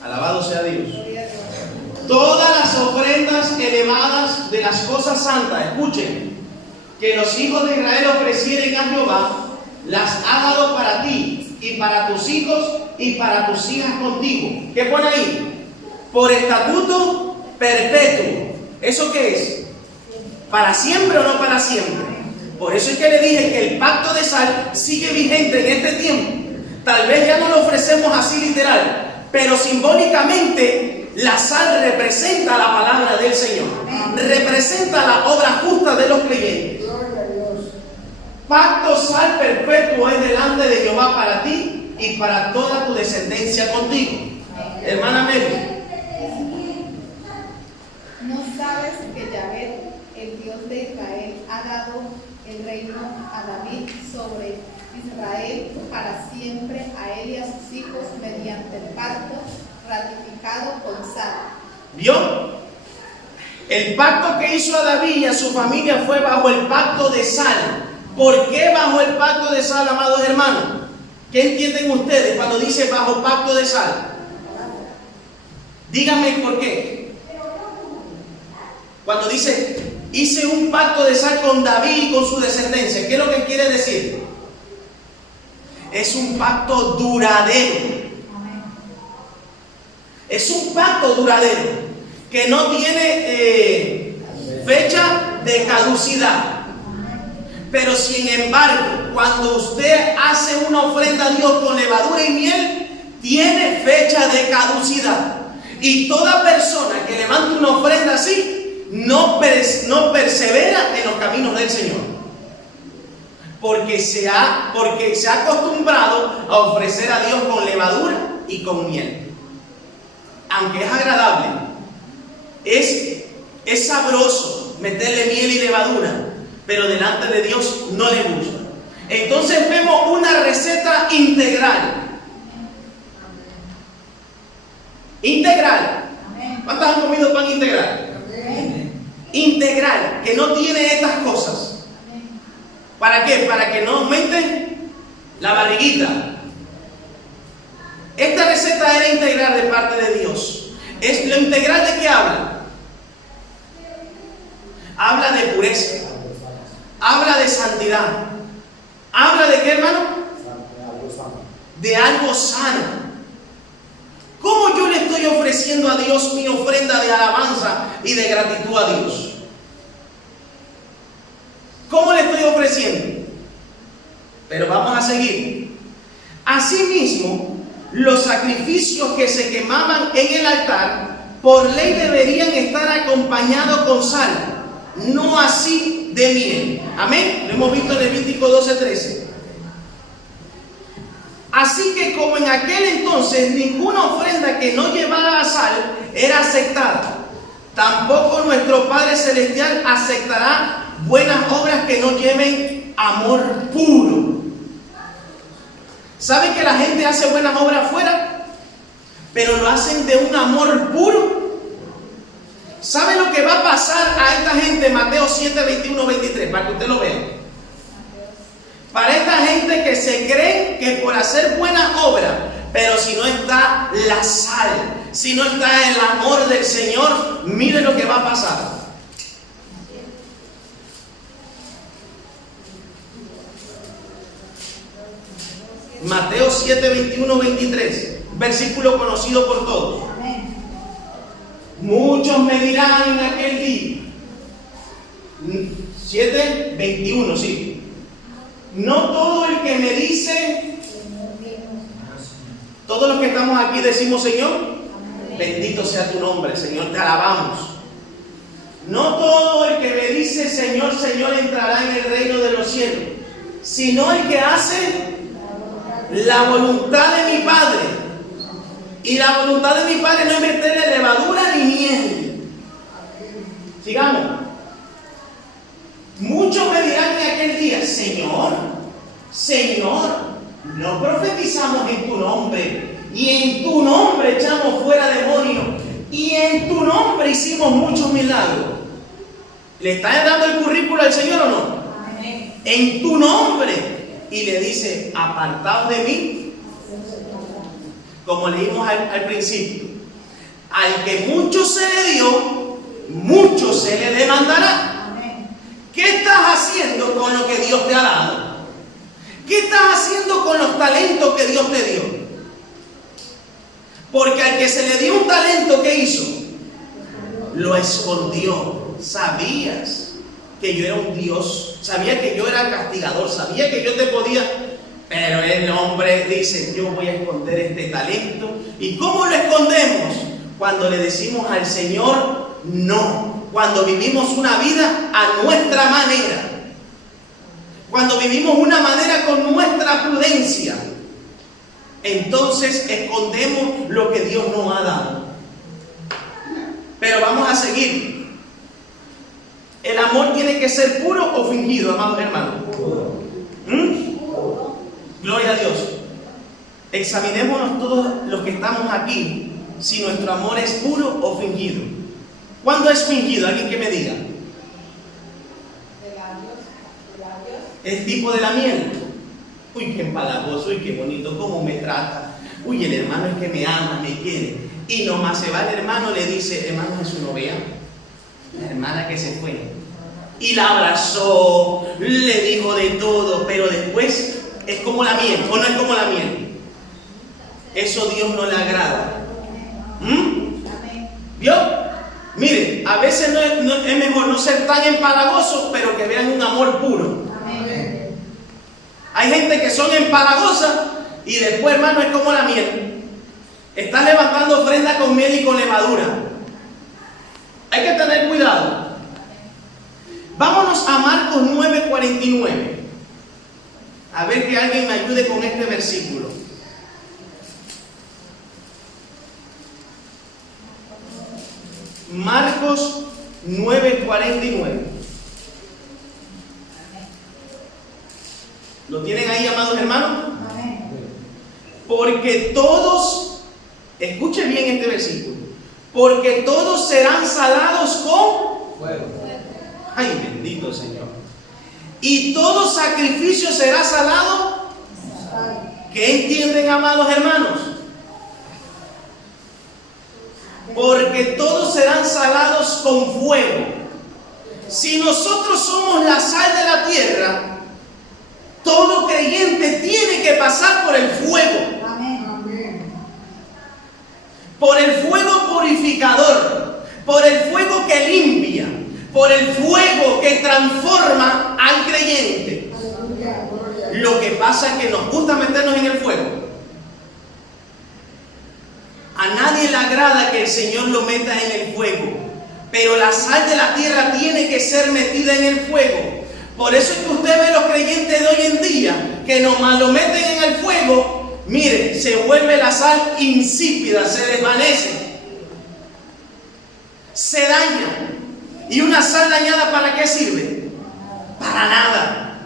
Alabado sea Dios. Todas las ofrendas elevadas de las cosas santas, escuchen, que los hijos de Israel ofrecieren a Jehová, las ha dado para ti y para tus hijos y para tus hijas contigo. ¿Qué pone ahí? Por estatuto perpetuo. ¿Eso qué es? ¿Para siempre o no para siempre? Por eso es que le dije que el pacto de sal sigue vigente en este tiempo. Tal vez ya no lo ofrecemos así literal, pero simbólicamente la sal representa la palabra del Señor. Representa la obra justa de los creyentes. Pacto sal perpetuo es delante de Jehová para ti y para toda tu descendencia contigo. Hermana Mary. ¿No sabes que Yahvé, el Dios de Israel, ha dado el reino a David sobre Israel para siempre, a él y a sus hijos, mediante el pacto ratificado con sal? ¿Vio? El pacto que hizo a David y a su familia fue bajo el pacto de sal. ¿Por qué bajo el pacto de sal, amados hermanos? ¿Qué entienden ustedes cuando dice bajo pacto de sal? Díganme por qué. Cuando dice, hice un pacto de sal con David y con su descendencia, ¿qué es lo que quiere decir? Es un pacto duradero. Es un pacto duradero que no tiene fecha de caducidad. Pero sin embargo, cuando usted hace una ofrenda a Dios con levadura y miel, tiene fecha de caducidad. Y toda persona que levante una ofrenda así, no persevera en los caminos del Señor. Porque se ha acostumbrado a ofrecer a Dios con levadura y con miel. Aunque es agradable, es sabroso meterle miel y levadura, pero delante de Dios no le gusta. Entonces vemos una receta integral. Integral. ¿Cuántos han comido pan integral? Integral, que no tiene estas cosas. ¿Para qué? Para que no aumente la barriguita. Esta receta era integral de parte de Dios. ¿Es lo integral de qué habla? Habla de pureza. Habla de santidad. ¿Habla de qué, hermano? De algo sano. ¿Cómo yo le estoy ofreciendo a Dios mi ofrenda de alabanza y de gratitud a Dios? ¿Cómo le estoy ofreciendo? Pero vamos a seguir. Asimismo, los sacrificios que se quemaban en el altar, por ley deberían estar acompañados con sal, no así de miel. Amén. Lo hemos visto en Levítico 12:13. Así que como en aquel entonces ninguna ofrenda que no llevara sal era aceptada, tampoco nuestro Padre Celestial aceptará buenas obras que no lleven amor puro. ¿Saben que la gente hace buenas obras afuera? Pero lo hacen de un amor puro. ¿Saben lo que va a pasar a esta gente? Mateo 7, 21, 23, para que usted lo vea. Para esta gente que se cree que por hacer buenas obras, pero si no está la sal, si no está el amor del Señor, mire lo que va a pasar. Mateo 7, 21, 23, versículo conocido por todos. Muchos me dirán en aquel día, 7, 21, sí. No todo el que me dice, todos los que estamos aquí decimos Señor, bendito sea tu nombre, Señor, te alabamos. No todo el que me dice Señor, Señor entrará en el reino de los cielos, sino el que hace la voluntad de mi Padre. Y la voluntad de mi Padre no es meterle levadura ni miel. Sigamos. Muchos me dirán en aquel día, Señor, Señor, no profetizamos en tu nombre, y en tu nombre echamos fuera demonios, y en tu nombre hicimos muchos milagros. ¿Le está dando el currículo al Señor o no? Amén. En tu nombre. Y le dice, apartaos de mí, como leímos al principio. Al que mucho se le dio, mucho se le demandará. ¿Qué estás haciendo con lo que Dios te ha dado? ¿Qué estás haciendo con los talentos que Dios te dio? Porque al que se le dio un talento, ¿qué hizo? Lo escondió. Sabías que yo era un Dios, sabía que yo era castigador, sabía que yo te podía, pero el hombre dice, yo voy a esconder este talento. ¿Y cómo lo escondemos? Cuando le decimos al Señor no, cuando vivimos una vida a nuestra manera. cuando vivimos una manera con nuestra prudencia, entonces escondemos lo que Dios nos ha dado. Pero vamos a seguir. ¿El amor tiene que ser puro o fingido, amados hermanos? Gloria a Dios. Examinémonos todos los que estamos aquí, si nuestro amor es puro o fingido. ¿Cuándo es fingido? Alguien que me diga. El tipo de la miel. Uy, qué empalagoso, uy, qué bonito, cómo me trata. Uy, el hermano es que me ama, me quiere. Y nomás se va el hermano, le dice, hermano, es su novia, la hermana que se fue. Y la abrazó, le dijo de todo, pero después es como la miel, o no es como la miel. Eso Dios no le agrada. ¿Vio? Mire, a veces es mejor no ser tan empalagoso, pero que vean un amor puro. Hay gente que son empalagosas y después, hermano, es como la miel. Estás levantando ofrenda con miel y con levadura. Hay que tener cuidado. Vámonos a Marcos 9:49. A ver que alguien me ayude con este versículo. Marcos 9:49. ¿Lo tienen ahí, amados hermanos? Porque todos, escuche bien este versículo, porque todos serán salados con fuego. Ay, bendito Señor. Y todo sacrificio será salado. ¿Qué entienden, amados hermanos? Porque todos serán salados con fuego. Si nosotros somos la sal de la tierra, todo creyente tiene que pasar por el fuego. Por el fuego purificador, por el fuego que limpia, por el fuego que transforma al creyente. Lo que pasa es que nos gusta meternos en el fuego. A nadie le agrada que el Señor lo meta en el fuego, pero la sal de la tierra tiene que ser metida en el fuego. Por eso es que usted ve los creyentes de hoy en día que nomás lo meten en el fuego, mire, se vuelve la sal insípida, se desvanece, se daña. ¿Y una sal dañada para qué sirve? Para nada.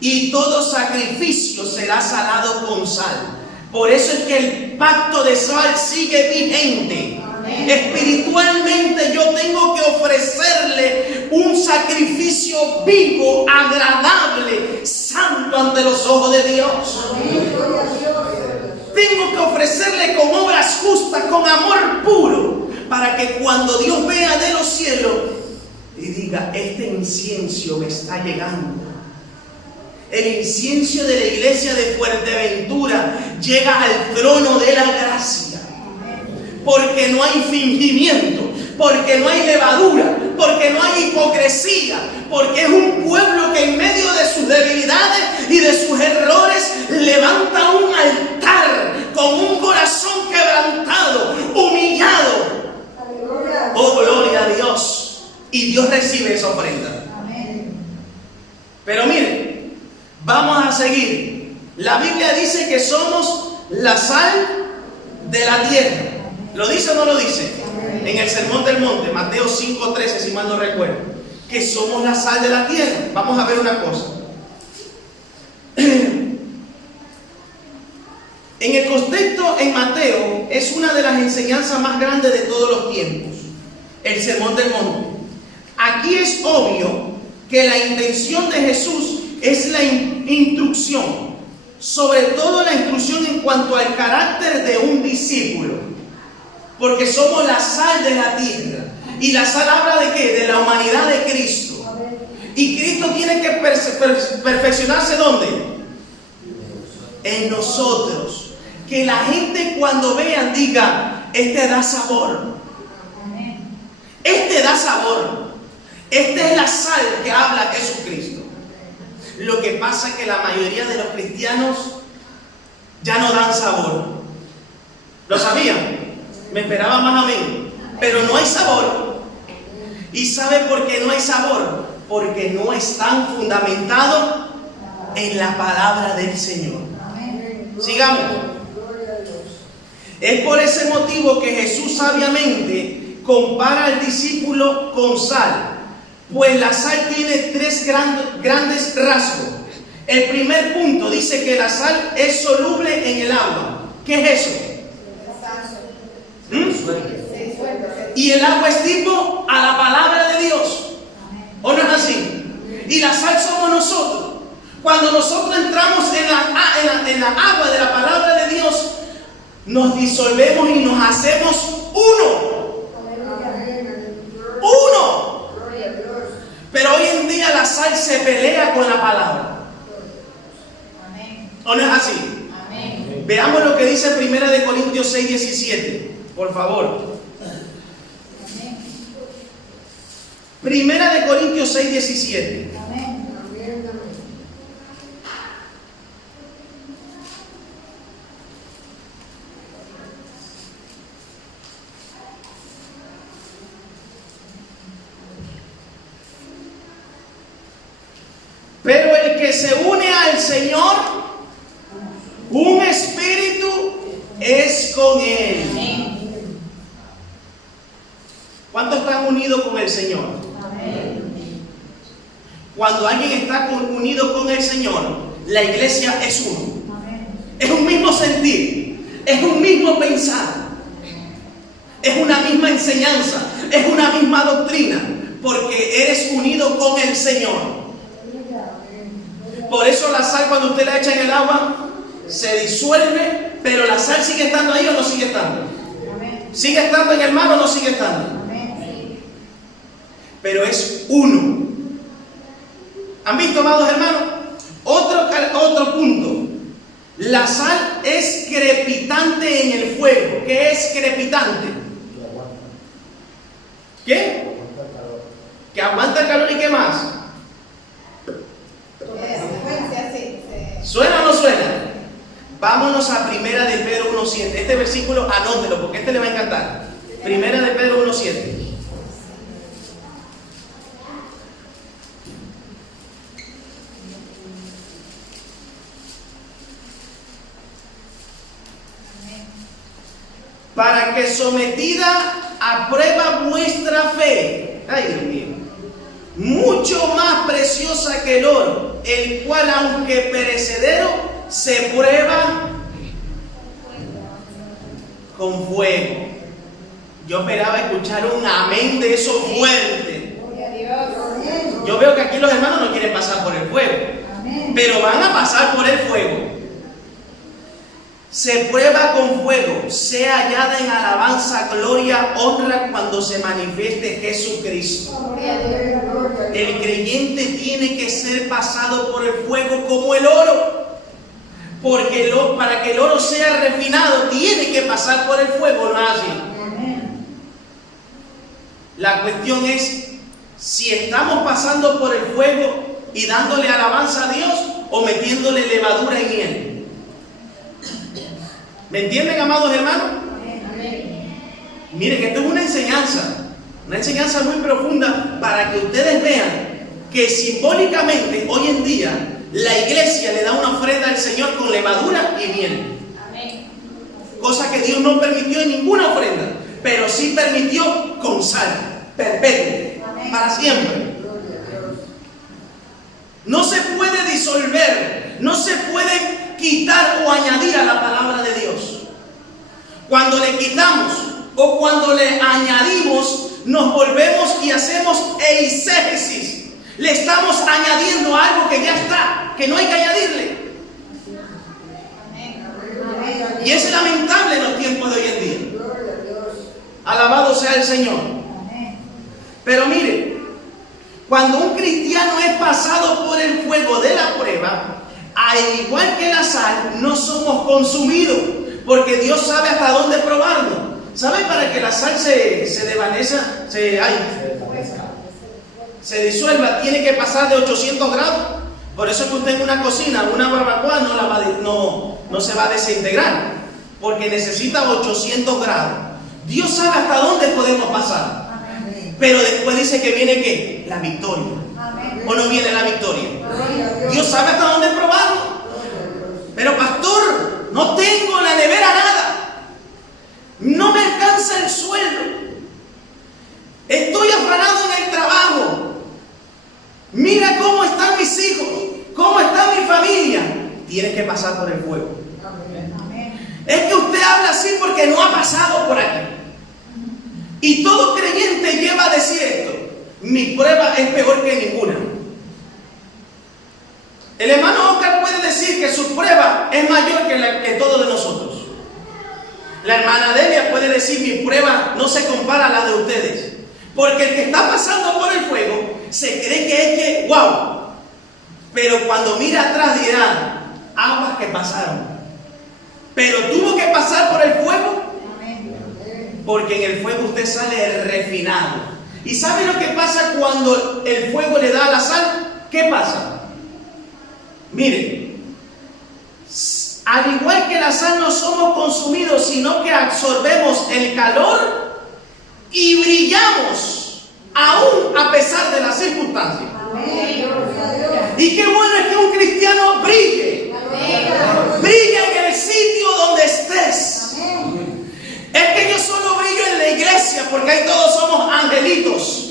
Y todo sacrificio será salado con sal. Por eso es que el pacto de sal sigue vigente. Espiritualmente yo tengo que ofrecerle un sacrificio vivo, agradable, santo ante los ojos de Dios. Tengo que ofrecerle con obras justas, con amor puro, para que cuando Dios vea de los cielos y diga, este incienso me está llegando. El incienso de la iglesia de Fuerteventura llega al trono de la gracia. Porque no hay fingimiento, porque no hay levadura, porque no hay hipocresía, porque es un pueblo que en medio de sus debilidades y de sus errores levanta un altar con un corazón quebrantado, humillado. Oh, gloria a Dios. Y Dios recibe esa ofrenda. Pero miren, vamos a seguir. La Biblia dice que somos la sal de la tierra. ¿Lo dice o no lo dice? En el Sermón del Monte, Mateo 5:13, si mal no recuerdo, que somos la sal de la tierra. Vamos a ver una cosa. En el contexto en Mateo es una de las enseñanzas más grandes de todos los tiempos, el Sermón del Monte. Aquí es obvio que la intención de Jesús es la instrucción, sobre todo la instrucción en cuanto al carácter de un discípulo. Porque somos la sal de la tierra. Y la sal habla de ¿qué? De la humanidad de Cristo. Y Cristo tiene que perfeccionarse ¿dónde? En nosotros. Que la gente cuando vean diga, este da sabor. Este da sabor. Esta es la sal que habla Jesucristo. Lo que pasa es que la mayoría de los cristianos ya no dan sabor. ¿Lo sabían? Me esperaba más amén. Pero no hay sabor. ¿Y sabe por qué no hay sabor? Porque no están fundamentados en la palabra del Señor. Sigamos. Es por ese motivo que Jesús sabiamente compara al discípulo con sal, pues la sal tiene tres grandes rasgos. El primer punto dice que la sal es soluble en el agua. ¿Qué es eso? Y el agua es tipo a la palabra de Dios. ¿O no es así? Y la sal somos nosotros. Cuando nosotros entramos en la agua de la palabra de Dios, nos disolvemos y nos hacemos uno. Uno. Pero hoy en día la sal se pelea con la palabra. ¿O no es así? Veamos lo que dice 1 Corintios 6:17, por favor. 1 Corintios 6:17. Pero el que se une al Señor, un espíritu es con Él. ¿Cuántos están unidos con el Señor? Cuando alguien está unido con el Señor, la iglesia es uno. Es un mismo sentir, es un mismo pensar, es una misma enseñanza, es una misma doctrina, porque eres unido con el Señor. Por eso la sal, cuando usted la echa en el agua, se disuelve, pero la sal sigue estando ahí o no sigue estando. ¿Sigue estando en el mar o no sigue estando? Pero es uno. ¿Han visto, amados hermanos? Otro punto. La sal es crepitante en el fuego. ¿Qué es crepitante? ¿Qué? Que aguanta el calor. ¿Y qué más? ¿Suena o no suena? Vámonos a 1 de Pedro 1:7. Este versículo anótelo porque este le va a encantar. 1 de Pedro 1:7. Para que sometida a prueba vuestra fe, ay Dios mío, mucho más preciosa que el oro, el cual aunque perecedero, se prueba con fuego. Yo esperaba escuchar un amén de eso fuerte. Yo veo que aquí los hermanos no quieren pasar por el fuego, pero van a pasar por el fuego. Se prueba con fuego, sea hallada en alabanza, gloria, honra cuando se manifieste Jesucristo. El creyente tiene que ser pasado por el fuego como el oro, porque para que el oro sea refinado tiene que pasar por el fuego, ¿no es así? La cuestión es si estamos pasando por el fuego y dándole alabanza a Dios o metiéndole levadura en él. ¿Me entienden, amados hermanos? Miren, esto es una enseñanza muy profunda para que ustedes vean que simbólicamente hoy en día la iglesia le da una ofrenda al Señor con levadura y miel. Cosa que Dios no permitió en ninguna ofrenda, pero sí permitió con sal, perpetuo, para siempre. No se puede disolver, no se puede quitar o añadir a la palabra de Dios. Cuando le quitamos o cuando le añadimos, nos volvemos y hacemos eisegesis. Le estamos añadiendo algo que ya está, que no hay que añadirle. Y es lamentable en los tiempos de hoy en día. Alabado sea el Señor. Pero mire, cuando un cristiano es pasado por el fuego de la prueba, al igual que la sal, no somos consumidos, porque Dios sabe hasta dónde probarlo. ¿Sabe? Para que la sal se desvanezca, se disuelva, tiene que pasar de 800 grados. Por eso es que usted en una cocina, una barbacoa, no se va a desintegrar, porque necesita 800 grados. Dios sabe hasta dónde podemos pasar. Pero después dice que viene ¿qué? la victoria. Amén. ¿O no viene la victoria? Gloria a Dios. Dios sabe hasta dónde probarlo. Pero pastor, no tengo en la nevera nada. No me alcanza el sueldo. Estoy afanado en el trabajo. Mira cómo están mis hijos, cómo está mi familia. Tienes que pasar por el fuego. Amén. Es que usted habla así porque no ha pasado por aquí. Y todo creyente lleva a decir esto: mi prueba es peor que ninguna. El hermano Oscar puede decir que su prueba es mayor que todos de nosotros. La hermana Delia puede decir: mi prueba no se compara a la de ustedes. Porque el que está pasando por el fuego se cree que es que, wow. Pero cuando mira atrás dirá: aguas que pasaron. Pero tuvo que pasar por el fuego, porque en el fuego usted sale refinado. ¿Y sabe lo que pasa cuando el fuego le da a la sal? ¿Qué pasa? Mire, al igual que la sal no somos consumidos, sino que absorbemos el calor y brillamos, aún a pesar de las circunstancias. Amén. Gloria a Dios. Y qué bueno es que un cristiano brille. Brilla en el sitio donde estés. Amén. Es que yo solo brillo en la iglesia porque ahí todos somos angelitos.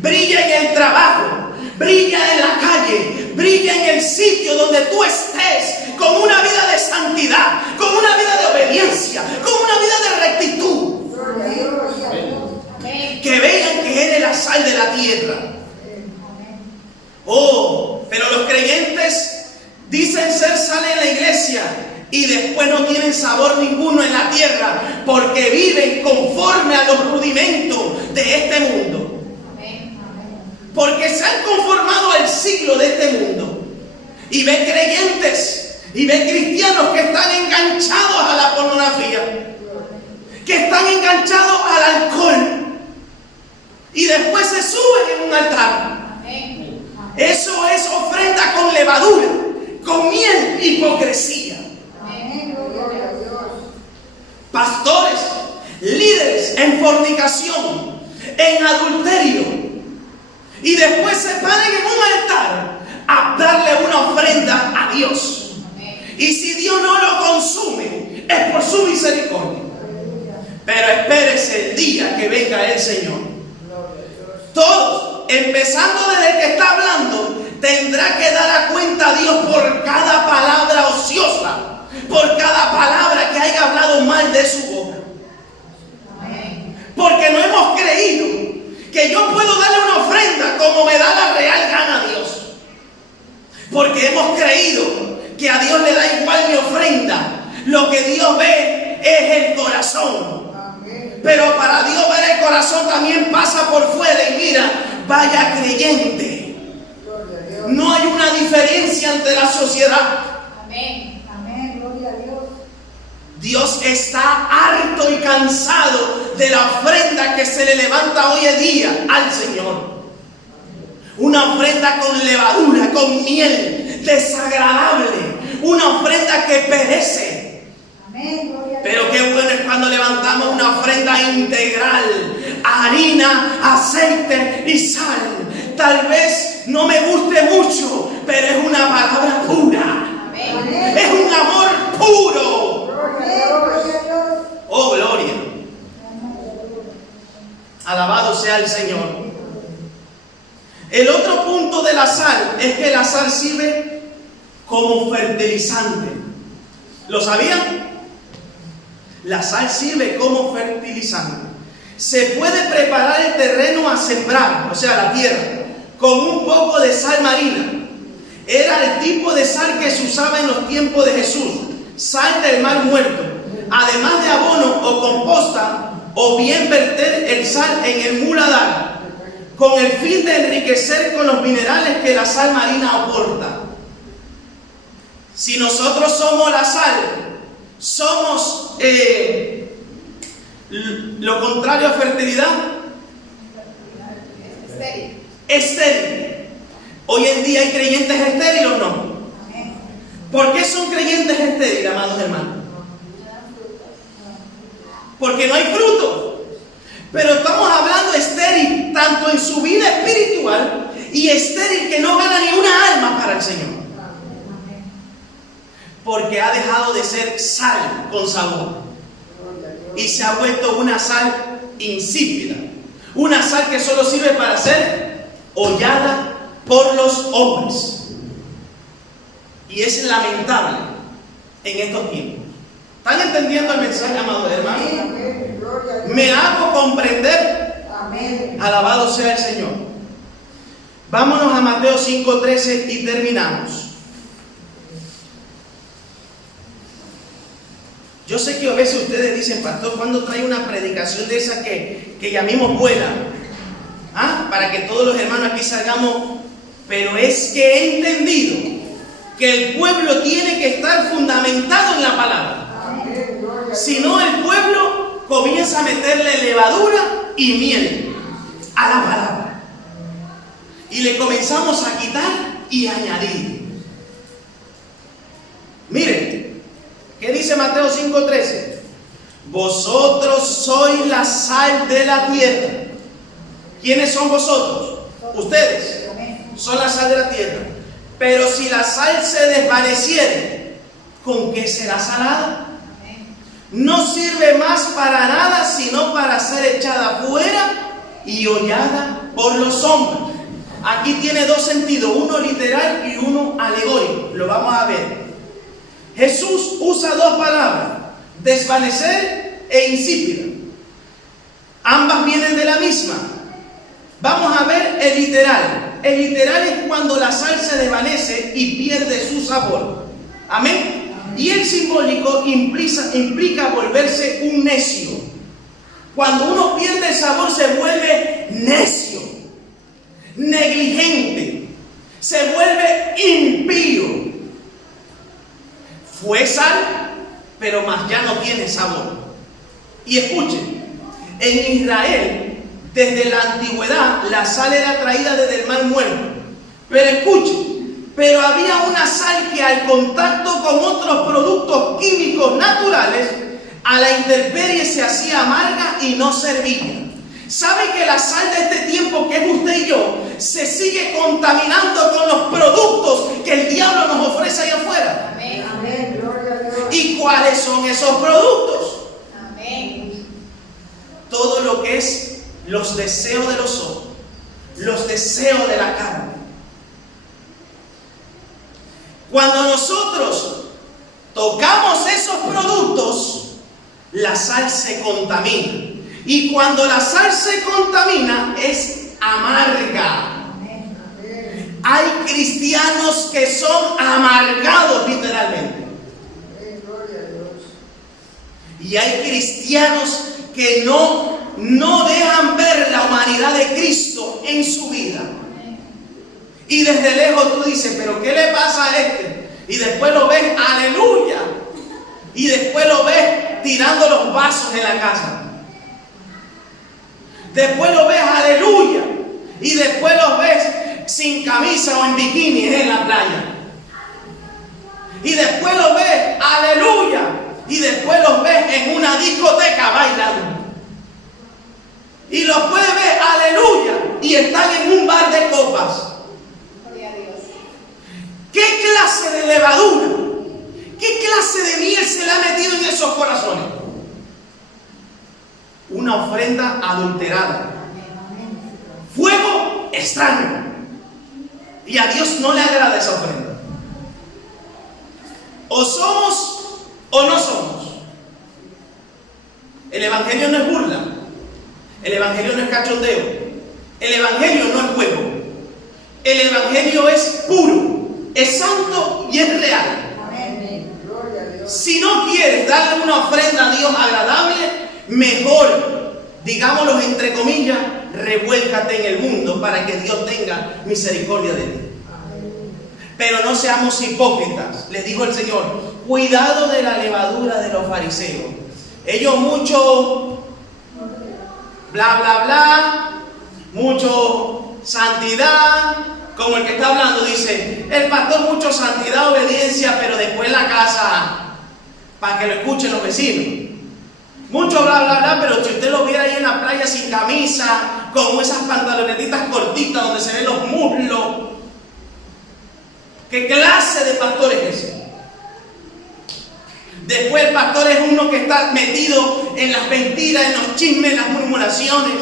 Brilla en el trabajo, brilla en la calle, brilla en el sitio donde tú estés, con una vida de santidad, con una vida de obediencia, con una vida de rectitud. Gloria a Dios. Gloria a Dios. Que vean que eres la sal de la tierra. Oh, pero los creyentes dicen ser sal en la iglesia y después no tienen sabor ninguno en la tierra porque viven conforme a los rudimentos de este mundo. Porque se han conformado al ciclo de este mundo. Y ve creyentes y ve cristianos que están enganchados a la pornografía, que están enganchados al alcohol y después se suben en un altar. Eso es ofrenda con levadura, con miel, hipocresía. Amén. Gloria a Dios. Pastores, líderes en fornicación, en adulterio, y después se paran en un altar a darle una ofrenda a Dios. Y si Dios no lo consume, es por su misericordia. Pero espérese el día que venga el Señor. Todos, empezando desde el que está hablando, tendrá que dar a cuenta a Dios por cada palabra ociosa, por cada palabra que haya hablado mal de su boca. Porque no hemos creído que yo puedo darle una ofrenda como me da la real gana a Dios. Porque hemos creído que a Dios le da igual mi ofrenda. Lo que Dios ve es el corazón. Pero para Dios ver el corazón también pasa por fuera y mira, vaya creyente. No hay una diferencia ante la sociedad. Amén. Amén. Gloria a Dios. Dios está harto y cansado de la ofrenda que se le levanta hoy en día al Señor. Una ofrenda con levadura, con miel, desagradable. Una ofrenda que perece. Amén. Gloria a Dios. Pero qué bueno es cuando levantamos una ofrenda integral. Harina, aceite y sal. Tal vez no me guste mucho, pero es una palabra pura. Amén. Es un amor puro. Gloria a Dios. Oh, gloria. Alabado sea el Señor. El otro punto de la sal es que la sal sirve como fertilizante. ¿Lo sabían? La sal sirve como fertilizante. Se puede preparar el terreno a sembrar, o sea, la tierra, con un poco de sal marina. Era el tipo de sal que se usaba en los tiempos de Jesús, sal del mar muerto, además de abono o composta, o bien verter el sal en el muladar, con el fin de enriquecer con los minerales que la sal marina aporta. Si nosotros somos la sal, somos lo contrario a fertilidad, Estéril. estéril. Hoy en día hay creyentes estériles o no. ¿Por qué son creyentes estériles, amados hermanos? Porque no hay fruto. Pero estamos hablando estéril tanto en su vida espiritual y estéril que no gana ni una alma para el Señor. Porque ha dejado de ser sal con sabor y se ha vuelto una sal insípida, una sal que solo sirve para ser hollada por los hombres. Y es lamentable en estos tiempos. ¿Están entendiendo el mensaje, amados hermanos? ¿Me hago comprender? Amén. Alabado sea el Señor. Vámonos a Mateo 5:13 y terminamos. Yo sé que a veces ustedes dicen, pastor, ¿cuándo trae una predicación de esa que llamemos buena? Para que todos los hermanos aquí salgamos. Pero es que he entendido que el pueblo tiene que estar fundamentado en la palabra. Si no, el pueblo comienza a meterle levadura y miel a la palabra. Y le comenzamos a quitar y añadir. Miren, ¿qué dice Mateo 5:13? Vosotros sois la sal de la tierra. ¿Quiénes son vosotros? Ustedes son la sal de la tierra. Pero si la sal se desvaneciere, ¿con qué será salada? No sirve más para nada, sino para ser echada fuera y hollada por los hombres. Aquí tiene dos sentidos, uno literal y uno alegórico. Lo vamos a ver. Jesús usa dos palabras, desvanecer e insípida. Ambas vienen de la misma. Vamos a ver el literal. El literal es cuando la sal se desvanece y pierde su sabor. Amén. Y el simbólico implica volverse un necio. Cuando uno pierde el sabor se vuelve necio, negligente, se vuelve impío. Fue sal, pero más ya no tiene sabor. Y escuchen, en Israel, desde la antigüedad, la sal era traída desde el mar muerto. Pero escuchen, pero había una sal que al contacto con otros productos químicos naturales, a la intemperie se hacía amarga y no servía. ¿Sabe que la sal de este tiempo, que es usted y yo, se sigue contaminando con los productos que el diablo nos ofrece allá afuera? Amén. Amén. Gloria a Dios. ¿Y cuáles son esos productos? Amén. Todo lo que es los deseos de los ojos, los deseos de la carne. Cuando nosotros tocamos esos productos, la sal se contamina. Y cuando la sal se contamina, es amarga. Amén. Hay cristianos que son amargados literalmente. Amén. Gloria a Dios. Y hay cristianos que no dejan ver la humanidad de Cristo en su vida. Y desde lejos tú dices, pero ¿qué le pasa a este? Y después lo ves, aleluya. Y después lo ves tirando los vasos en la casa. Después lo ves, aleluya. Y después lo ves sin camisa o en bikini en la playa. Y después lo ves, aleluya. Y después los ves en una discoteca bailando. Y los puedes ver, aleluya. Y están en un bar de copas. Gloria a Dios. ¿Qué clase de levadura? ¿Qué clase de miel se le ha metido en esos corazones? Una ofrenda adulterada. Fuego extraño. Y a Dios no le agrada esa ofrenda. O somos o no somos. El evangelio no es burla. El evangelio no es cachondeo. El evangelio no es juego. El evangelio es puro, es santo y es real. Amén. Gloria a Dios. Si no quieres darle una ofrenda a Dios agradable, mejor, digámoslo entre comillas, revuélcate en el mundo para que Dios tenga misericordia de ti. Pero no seamos hipócritas. Les dijo el Señor, cuidado de la levadura de los fariseos. Ellos mucho bla bla bla, mucho santidad, como el que está hablando dice, el pastor mucho santidad, obediencia, pero después la casa para que lo escuchen los vecinos. Mucho bla bla bla, pero si usted lo viera ahí en la playa sin camisa, con esas pantalonetitas cortitas donde se ven los muslos. ¿Qué clase de pastor es ese? Después el pastor es uno que está metido en las mentiras, en los chismes, en las murmuraciones.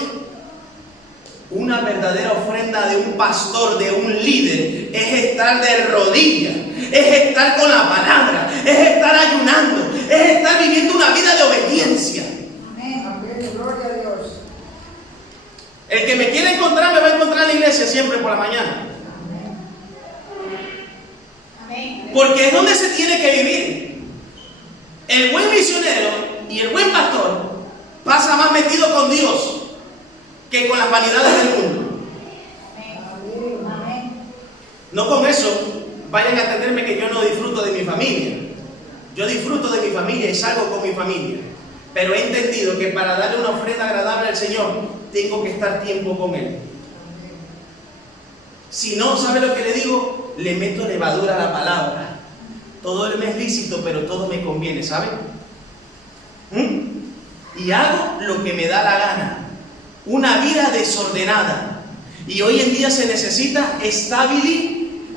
Una verdadera ofrenda de un pastor, de un líder, es estar de rodillas, es estar con la palabra, es estar ayunando, es estar viviendo una vida de obediencia. Amén. Gloria a Dios. El que me quiere encontrar me va a encontrar en la iglesia siempre por la mañana. Amén. Porque es donde se tiene que vivir. El buen misionero y el buen pastor pasa más metido con Dios que con las vanidades del mundo. Amén. No con eso vayan a entenderme que yo no disfruto de mi familia. Yo disfruto de mi familia y salgo con mi familia. Pero he entendido que para darle una ofrenda agradable al Señor, tengo que estar tiempo con Él. Si no, ¿sabe lo que le digo? Le meto levadura a la palabra. Todo me es lícito, pero todo me conviene, ¿sabe? Y hago lo que me da la gana. Una vida desordenada. Y hoy en día se necesita estabilidad.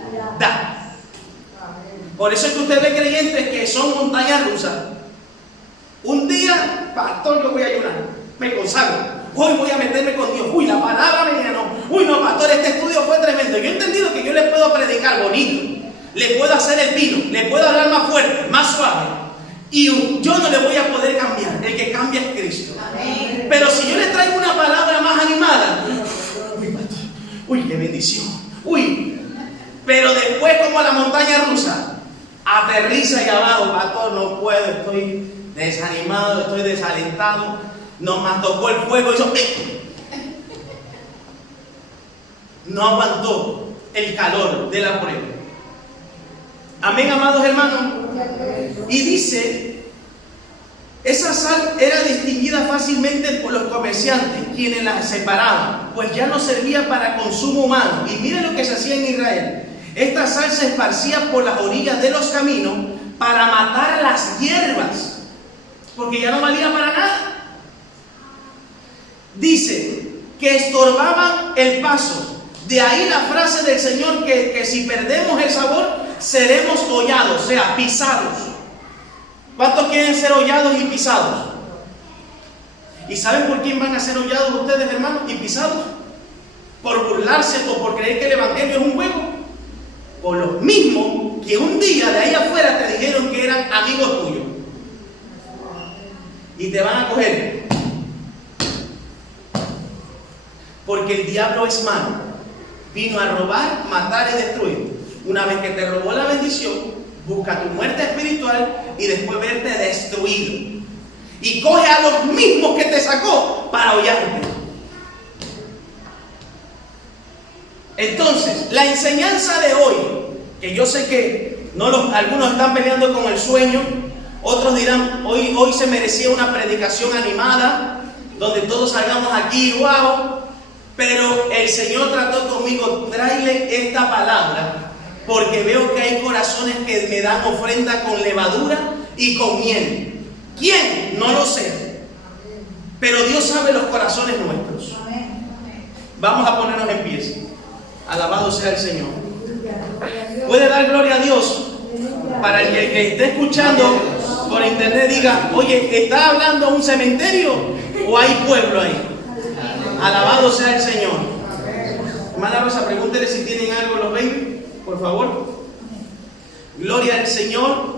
Por eso es que usted ve creyentes que son montañas rusas. Un día, pastor, yo voy a ayunar, me consagro. Hoy voy a meterme con Dios. Uy, la palabra me llenó. Uy, no, pastor, este estudio fue tremendo. Yo he entendido que yo le puedo predicar bonito, le puedo hacer el vino, le puedo hablar más fuerte, más suave. Y yo no le voy a poder cambiar. El que cambia es Cristo. Amén. Pero si yo le traigo una palabra más animada, uy, qué bendición. Uy, pero después como a la montaña rusa, aterriza ahí abajo, pastor, no puedo, estoy desanimado, estoy desalentado, nos tocó el fuego, eso, no aguantó el calor de la prueba. Amén, amados hermanos. Y dice, esa sal era distinguida fácilmente por los comerciantes, quienes la separaban, pues ya no servía para consumo humano. Y miren lo que se hacía en Israel. Esta sal se esparcía por las orillas de los caminos para matar las hierbas, porque ya no valía para nada. Dice que estorbaban el paso. De ahí la frase del Señor que si perdemos el sabor, seremos hollados, o sea, pisados. ¿Cuántos quieren ser hollados y pisados? ¿Y saben por quién van a ser hollados ustedes, hermanos, y pisados? ¿Por burlarse o por creer que el Evangelio es un juego? Por los mismos que un día de ahí afuera te dijeron que eran amigos tuyos. Y te van a coger. Porque el diablo es malo. Vino a robar, matar y destruir. Una vez que te robó la bendición, busca tu muerte espiritual y después verte destruido. Y coge a los mismos que te sacó para hollarte. Entonces, la enseñanza de hoy, que yo sé que algunos están peleando con el sueño, otros dirán, hoy se merecía una predicación animada, donde todos salgamos aquí, wow. Pero el Señor trató conmigo, tráele esta palabra, porque veo que hay corazones que me dan ofrenda con levadura y con miel. ¿Quién? No lo sé. Pero Dios sabe los corazones nuestros. Vamos a ponernos en pie. Alabado sea el Señor. Puede dar gloria a Dios para el que esté escuchando por internet diga, oye, ¿está hablando un cementerio o hay pueblo ahí? Alabado sea el Señor. Hermana Rosa, pregúntele si tienen algo los baby, por favor. Gloria al Señor.